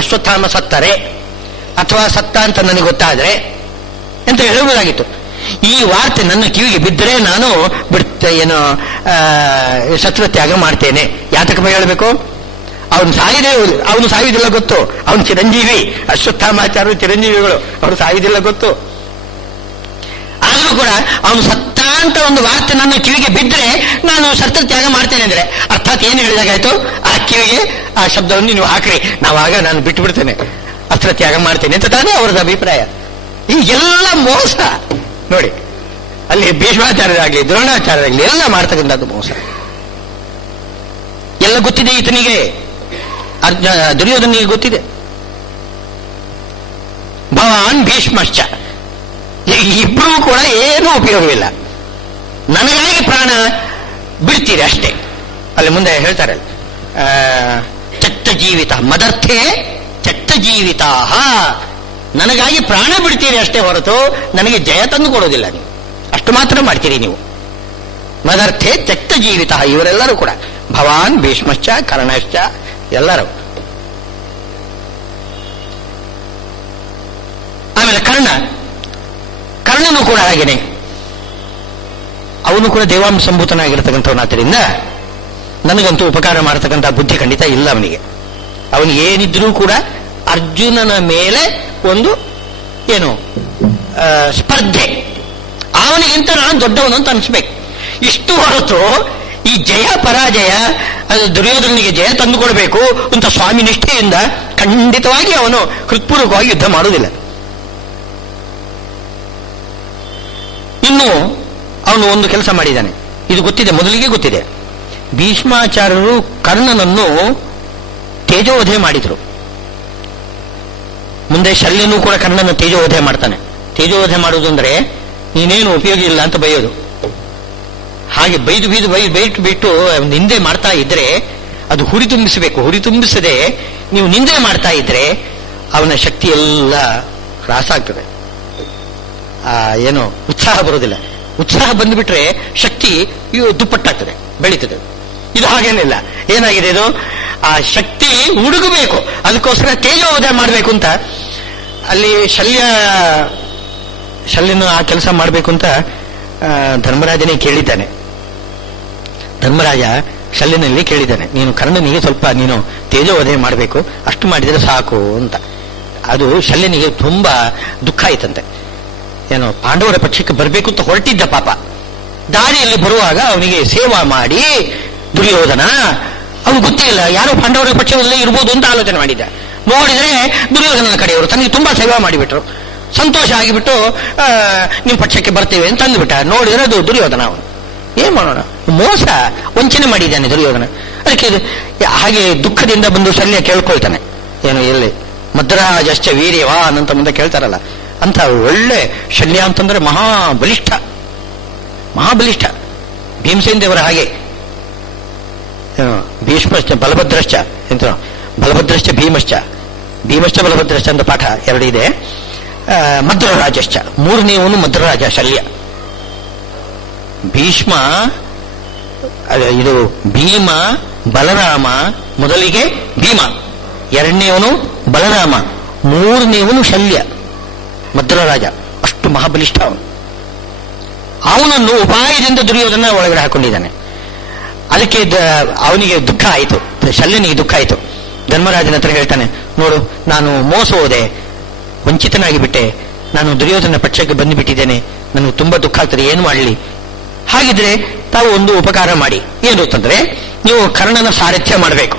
ಅಶ್ವತ್ಥಾಮ ಸತ್ತರೆ ಅಥವಾ ಸತ್ತ ಅಂತ ನನಗೆ ಗೊತ್ತಾದ್ರೆ ಅಂತ ಹೇಳುವುದಾಗಿತ್ತು. ಈ ವಾರ್ತೆ ನನ್ನ ಕಿವಿಗೆ ಬಿದ್ದರೆ ನಾನು ಏನು ಶಸ್ತ್ರತ್ಯಾಗ ಮಾಡ್ತೇನೆ. ಯಾತಕ ಹೇಳಬೇಕು? ಅವನು ಸಾಯುವುದಿಲ್ಲ ಗೊತ್ತು, ಅವನು ಚಿರಂಜೀವಿ, ಅಶ್ವತ್ಥಾಮಾಚಾರ್ಯರು ಚಿರಂಜೀವಿಗಳು, ಅವರು ಸಾಯುವುದಿಲ್ಲ ಗೊತ್ತು. ಆದರೂ ಕೂಡ ಅವನು ಸತ್ತ ಅಂತ ಒಂದು ವಾರ್ತೆ ನನ್ನ ಕಿವಿಗೆ ಬಿದ್ದರೆ ನಾನು ಶಸ್ತ್ರತ್ಯಾಗ ಮಾಡ್ತೇನೆ ಅಂದ್ರೆ ಅರ್ಥಾತ್ ಏನು ಹೇಳಿದಾಗಾಯ್ತು, ಆ ಕಿವಿಗೆ ಆ ಶಬ್ದವನ್ನು ನೀವು ಹಾಕ್ರಿ, ನಾನು ಬಿಟ್ಟು ಬಿಡ್ತೇನೆ, ಅಸ್ತ್ರತ್ಯಾಗ ಮಾಡ್ತೇನೆ ಅಂತ ತಾನೇ ಅವರದ್ದು ಅಭಿಪ್ರಾಯ. ಈ ಎಲ್ಲ ಮೋಸ ನೋಡಿ, ಅಲ್ಲಿ ಭೀಷ್ಮಾಚಾರ್ಯರಾಗಲಿ ದ್ರೋಣಾಚಾರ್ಯರಾಗಲಿ ಎಲ್ಲ ಮಾಡ್ತಕ್ಕಂಥದ್ದು ಮೋಸ. ಎಲ್ಲ ಗೊತ್ತಿದೆ ಈತನಿಗೆ, ದುರ್ಯೋಧನಿಗೆ ಗೊತ್ತಿದೆ. ಭವಾನ್ ಭೀಷ್ಮಶ್ಚ, ಇಬ್ಬರೂ ಕೂಡ ಏನೂ ಉಪಯೋಗವಿಲ್ಲ, ನನಗಾಗಿ ಪ್ರಾಣ ಬಿಡ್ತೀರಿ ಅಷ್ಟೇ. ಅಲ್ಲಿ ಮುಂದೆ ಹೇಳ್ತಾರೆ, ಚಟ್ಟ ಜೀವಿತ ಮದರ್ಥೇ ಚಟ್ಟ ಜೀವಿತ, ನನಗಾಗಿ ಪ್ರಾಣ ಬಿಡ್ತೀರಿ ಅಷ್ಟೇ ಹೊರತು ನನಗೆ ಜಯ ತಂದು ಕೊಡೋದಿಲ್ಲ. ನೀವು ಅಷ್ಟು ಮಾತ್ರ ಮಾಡ್ತೀರಿ ನೀವು. ಮದರ್ಥೇ ಚಟ್ಟ ಜೀವಿತ, ಇವರೆಲ್ಲರೂ ಕೂಡ ಭವಾನ್ ಭೀಷ್ಮಶ್ಚ ಕರ್ಣಶ್ಚ ಎಲ್ಲರೂ. ಆಮೇಲೆ ಕರ್ಣನು ಕೂಡ ಹಾಗೇನೆ, ಅವನು ಕೂಡ ದೇವಾಂಶ ಸಂಭೂತನಾಗಿರ್ತಕ್ಕಂಥವನಾದ್ದರಿಂದ ನನಗಂತೂ ಉಪಕಾರ ಮಾಡತಕ್ಕಂಥ ಬುದ್ಧಿ ಖಂಡಿತ ಇಲ್ಲ ಅವನಿಗೆ. ಅವನಿಗೆ ಏನಿದ್ರೂ ಕೂಡ ಅರ್ಜುನನ ಮೇಲೆ ಒಂದು ಏನು ಸ್ಪರ್ಧೆ, ಅವನಿಗಿಂತ ನಾನು ದೊಡ್ಡವನು ಅಂತ ಅನಿಸ್ಬೇಕು. ಇಷ್ಟು ಹೊರತು ಈ ಜಯ ಪರಾಜಯ, ಅದು ದುರ್ಯೋಧನಿಗೆ ಜಯ ತಂದುಕೊಳ್ಬೇಕು ಅಂತ ಸ್ವಾಮಿ ನಿಷ್ಠೆಯಿಂದ ಖಂಡಿತವಾಗಿ ಅವನು ಹೃತ್ಪೂರ್ವಕವಾಗಿ ಯುದ್ಧ ಮಾಡುವುದಿಲ್ಲ. ಇನ್ನು ಅವನು ಒಂದು ಕೆಲಸ ಮಾಡಿದ್ದಾನೆ, ಇದು ಗೊತ್ತಿದೆ, ಮೊದಲಿಗೆ ಗೊತ್ತಿದೆ. ಭೀಷ್ಮಾಚಾರ್ಯರು ಕರ್ಣನನ್ನು ತೇಜೋವಧೆ ಮಾಡಿದರು. ಮುಂದೆ ಶಲ್ಯನೂ ಕೂಡ ಕರ್ಣನ ತೇಜೋವಧೆ ಮಾಡ್ತಾನೆ. ತೇಜೋವಧೆ ಮಾಡುವುದು ಅಂದ್ರೆ ನೀನೇನು ಉಪಯೋಗ ಇಲ್ಲ ಅಂತ ಬೈಯೋದು. ಹಾಗೆ ಬೈದು ಬಿಟ್ಟು ನಿಂದೆ ಮಾಡ್ತಾ ಇದ್ರೆ ಅದು ಹುರಿತುಂಬಿಸಬೇಕು. ಹುರಿತುಂಬಿಸದೆ ನೀವು ನಿಂದೆ ಮಾಡ್ತಾ ಇದ್ರೆ ಅವನ ಶಕ್ತಿ ಎಲ್ಲ ಹ್ರಾಸ ಆಗ್ತದೆ, ಏನು ಉತ್ಸಾಹ ಬರೋದಿಲ್ಲ. ಉತ್ಸಾಹ ಬಂದುಬಿಟ್ರೆ ಶಕ್ತಿ ದುಪ್ಪಟ್ಟಾಗ್ತದೆ, ಬೆಳೀತದೆ. ಇದು ಹಾಗೇನಿಲ್ಲ. ಏನಾಗಿದೆ ಇದು, ಆ ಶಕ್ತಿ ಹುಡುಗಬೇಕು, ಅದಕ್ಕೋಸ್ಕರ ತೇಜೋವಧೆ ಮಾಡಬೇಕು ಅಂತ ಅಲ್ಲಿ ಶಲ್ಯನು ಆ ಕೆಲಸ ಮಾಡಬೇಕು ಅಂತ ಧರ್ಮರಾಜನೇ ಕೇಳಿದ್ದಾನೆ. ಧರ್ಮರಾಜ ಶಲ್ಯನಲ್ಲಿ ಕೇಳಿದ್ದಾನೆ, ನೀನು ಕರ್ಣನಿಗೆ ಸ್ವಲ್ಪ ನೀನು ತೇಜೋವಧೆ ಮಾಡಬೇಕು, ಅಷ್ಟು ಮಾಡಿದರೆ ಸಾಕು ಅಂತ. ಅದು ಶಲ್ಯನಿಗೆ ತುಂಬಾ ದುಃಖ ಆಯ್ತಂತೆ. ಏನು ಪಾಂಡವರ ಪಕ್ಷಕ್ಕೆ ಬರಬೇಕು ಅಂತ ಹೊರಟಿದ್ದ ಪಾಪ. ದಾರಿಯಲ್ಲಿ ಬರುವಾಗ ಅವನಿಗೆ ಸೇವಾ ಮಾಡಿ ದುರ್ಯೋಧನ, ಅವನು ಗೊತ್ತಿಲ್ಲ ಯಾರೋ ಪಾಂಡವರ ಪಕ್ಷದಲ್ಲೇ ಇರ್ಬೋದು ಅಂತ ಆಲೋಚನೆ ಮಾಡಿದ್ದ. ನೋಡಿದರೆ ದುರ್ಯೋಧನನ ಕಡೆಯವರು ತನಗೆ ತುಂಬಾ ಸೇವಾ ಮಾಡಿಬಿಟ್ರು. ಸಂತೋಷ ಆಗಿಬಿಟ್ಟು ನಿಮ್ಮ ಪಕ್ಷಕ್ಕೆ ಬರ್ತೇವೆ ಅಂತ ಅಂದುಬಿಟ್ಟ. ನೋಡಿದರೆ ಅದು ದುರ್ಯೋಧನ. ಅವನು ಏನ್ ಮಾಡೋಣ, ಮೋಸ ವಂಚನೆ ಮಾಡಿದ್ದಾನೆ ದುರ್ಯೋಧನ. ಅದಕ್ಕೆ ಹಾಗೆ ದುಃಖದಿಂದ ಬಂದು ಶಲ್ಯ ಕೇಳ್ಕೊಳ್ತಾನೆ, ಏನು ಎಲ್ಲಿ ಮದ್ರಾಜಶ್ಚ ವೀರ್ಯವಾನ್ ಅಂತ ಮುಂದೆ ಕೇಳ್ತಾರಲ್ಲ, ಅಂತ ಒಳ್ಳೆ ಶಲ್ಯ ಅಂತಂದ್ರೆ ಮಹಾಬಲಿಷ್ಠ. ಭೀಮಸೇನ ದೇವರ ಹಾಗೆ ಭೀಷ್ಮಶ್ಚ ಬಲಭದ್ರಶ್ಚ ಎಂತ, ಬಲಭದ್ರಶ್ಚ ಭೀಮಶ್ಚ ಬಲಭದ್ರಶ್ಚ ಅಂತ ಪಾಠ ಎರಡು ಇದೆ. ಮದ್ರರಾಜಶ್ಚ, ಮೂರನೇವನು ಮದ್ರರಾಜ ಶಲ್ಯ. ಭೀಷ್ಮ, ಇದು ಭೀಮ, ಬಲರಾಮ, ಮೊದಲಿಗೆ ಭೀಮ, ಎರಡನೇವನು ಬಲರಾಮ, ಮೂರನೇವನು ಶಲ್ಯ ಮದ್ರರಾಜ. ಅಷ್ಟು ಮಹಾಬಲಿಷ್ಠ ಅವನು. ಅವನನ್ನು ಉಪಾಯದಿಂದ ದುರ್ಯೋಧನ ಒಳಗಡೆ ಹಾಕೊಂಡಿದ್ದಾನೆ. ಅದಕ್ಕೆ ಅವನಿಗೆ ದುಃಖ ಆಯಿತು, ಶಲ್ಯನಿಗೆ ದುಃಖ ಆಯಿತು. ಧರ್ಮರಾಜನ ಹತ್ರ ಹೇಳ್ತಾನೆ, ನೋಡು, ನಾನು ಮೋಸ ಹೋದೆ, ವಂಚಿತನಾಗಿ ಬಿಟ್ಟೆ, ನಾನು ದುರ್ಯೋಧನ ಪಕ್ಷಕ್ಕೆ ಬಂದುಬಿಟ್ಟಿದ್ದೇನೆ, ನನಗೆ ತುಂಬಾ ದುಃಖ ಆಗ್ತದೆ, ಏನು ಮಾಡಲಿ? ಹಾಗಿದ್ರೆ ತಾವು ಒಂದು ಉಪಕಾರ ಮಾಡಿ, ಏನು ಅಂತಂದ್ರೆ ನೀವು ಕರ್ಣನ ಸಾರಥ್ಯ ಮಾಡಬೇಕು.